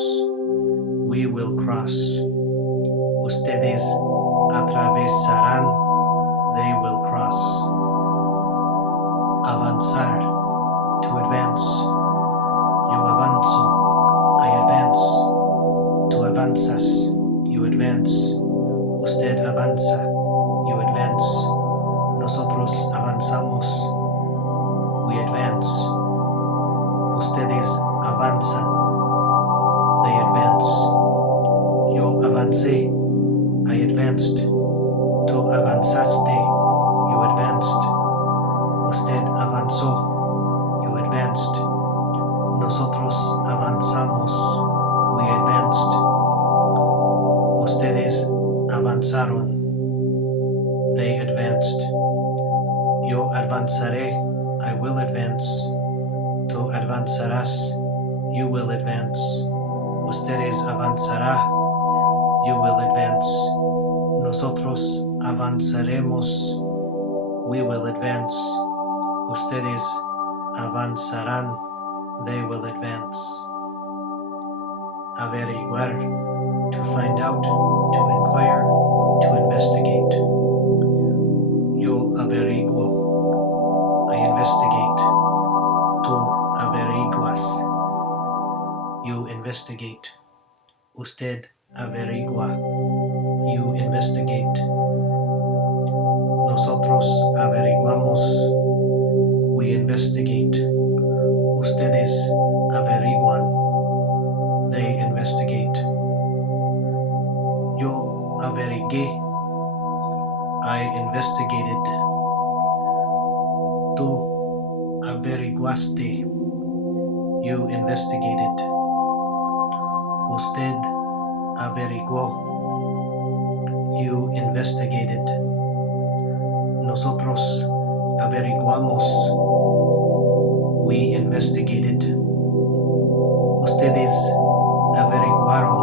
We will cross. Ustedes atravesarán. They will cross. Avanzar. To advance. Yo avanzo. I advance. Tú avanzas. You advance. Usted avanza. You advance. Nosotros avanzamos. We advance. Ustedes avanzan. They advance. Yo avancé. I advanced. Tú avanzaste. You advanced. Usted avanzó. You advanced. Nosotros avanzamos. We advanced. Ustedes avanzaron. They advanced. Yo avanzaré. I will advance. Tú avanzarás. You will advance. Ustedes avanzará. You will advance. Nosotros avanzaremos. We will advance. Ustedes avanzarán. They will advance. Averiguar. To find out. To inquire. To investigate. Yo averiguo. I investigate. Tú averiguas. You investigate. Usted averigua. You investigate. Nosotros averiguamos. We investigate. Ustedes averiguan. They investigate. Yo averigué. I investigated. Tú averiguaste. You investigated. Usted averiguó. You investigated. Nosotros averiguamos. We investigated. Ustedes averiguaron.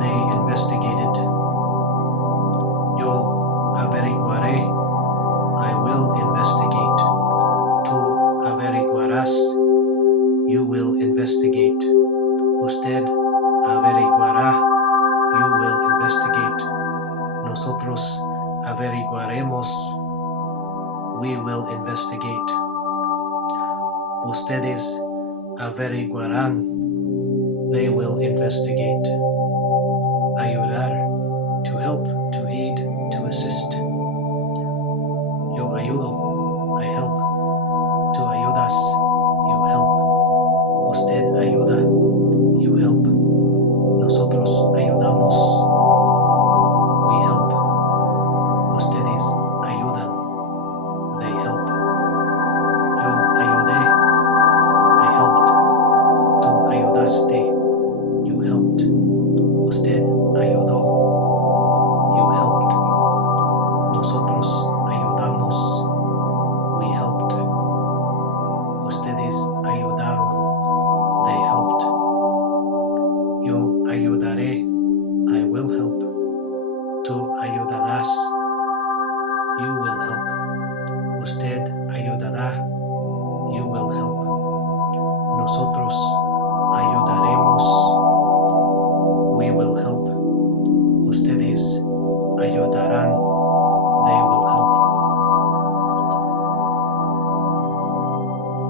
They investigated. Yo averiguaré. I will investigate. Tú averiguarás. You will investigate. Usted averiguará. You will investigate. Nosotros averiguaremos. We will investigate. Ustedes averiguarán. They will investigate. Ayudar. To help, to aid, to assist. Yo ayudo. I help. Tú ayudas. You help. Usted ayuda. You help. Nosotros ayudamos. We help. Ustedes ayudan. They help. Yo ayudé. I helped. Tú ayudaste. You helped. Usted ayudó. You helped. Nosotros ayudamos. We helped. Ustedes ayudaron. They helped. Yo ayudaré. I will help. Tú ayudarás. You will help. Usted ayudará. You will help. Nosotros ayudaremos. We will help. Ustedes ayudarán.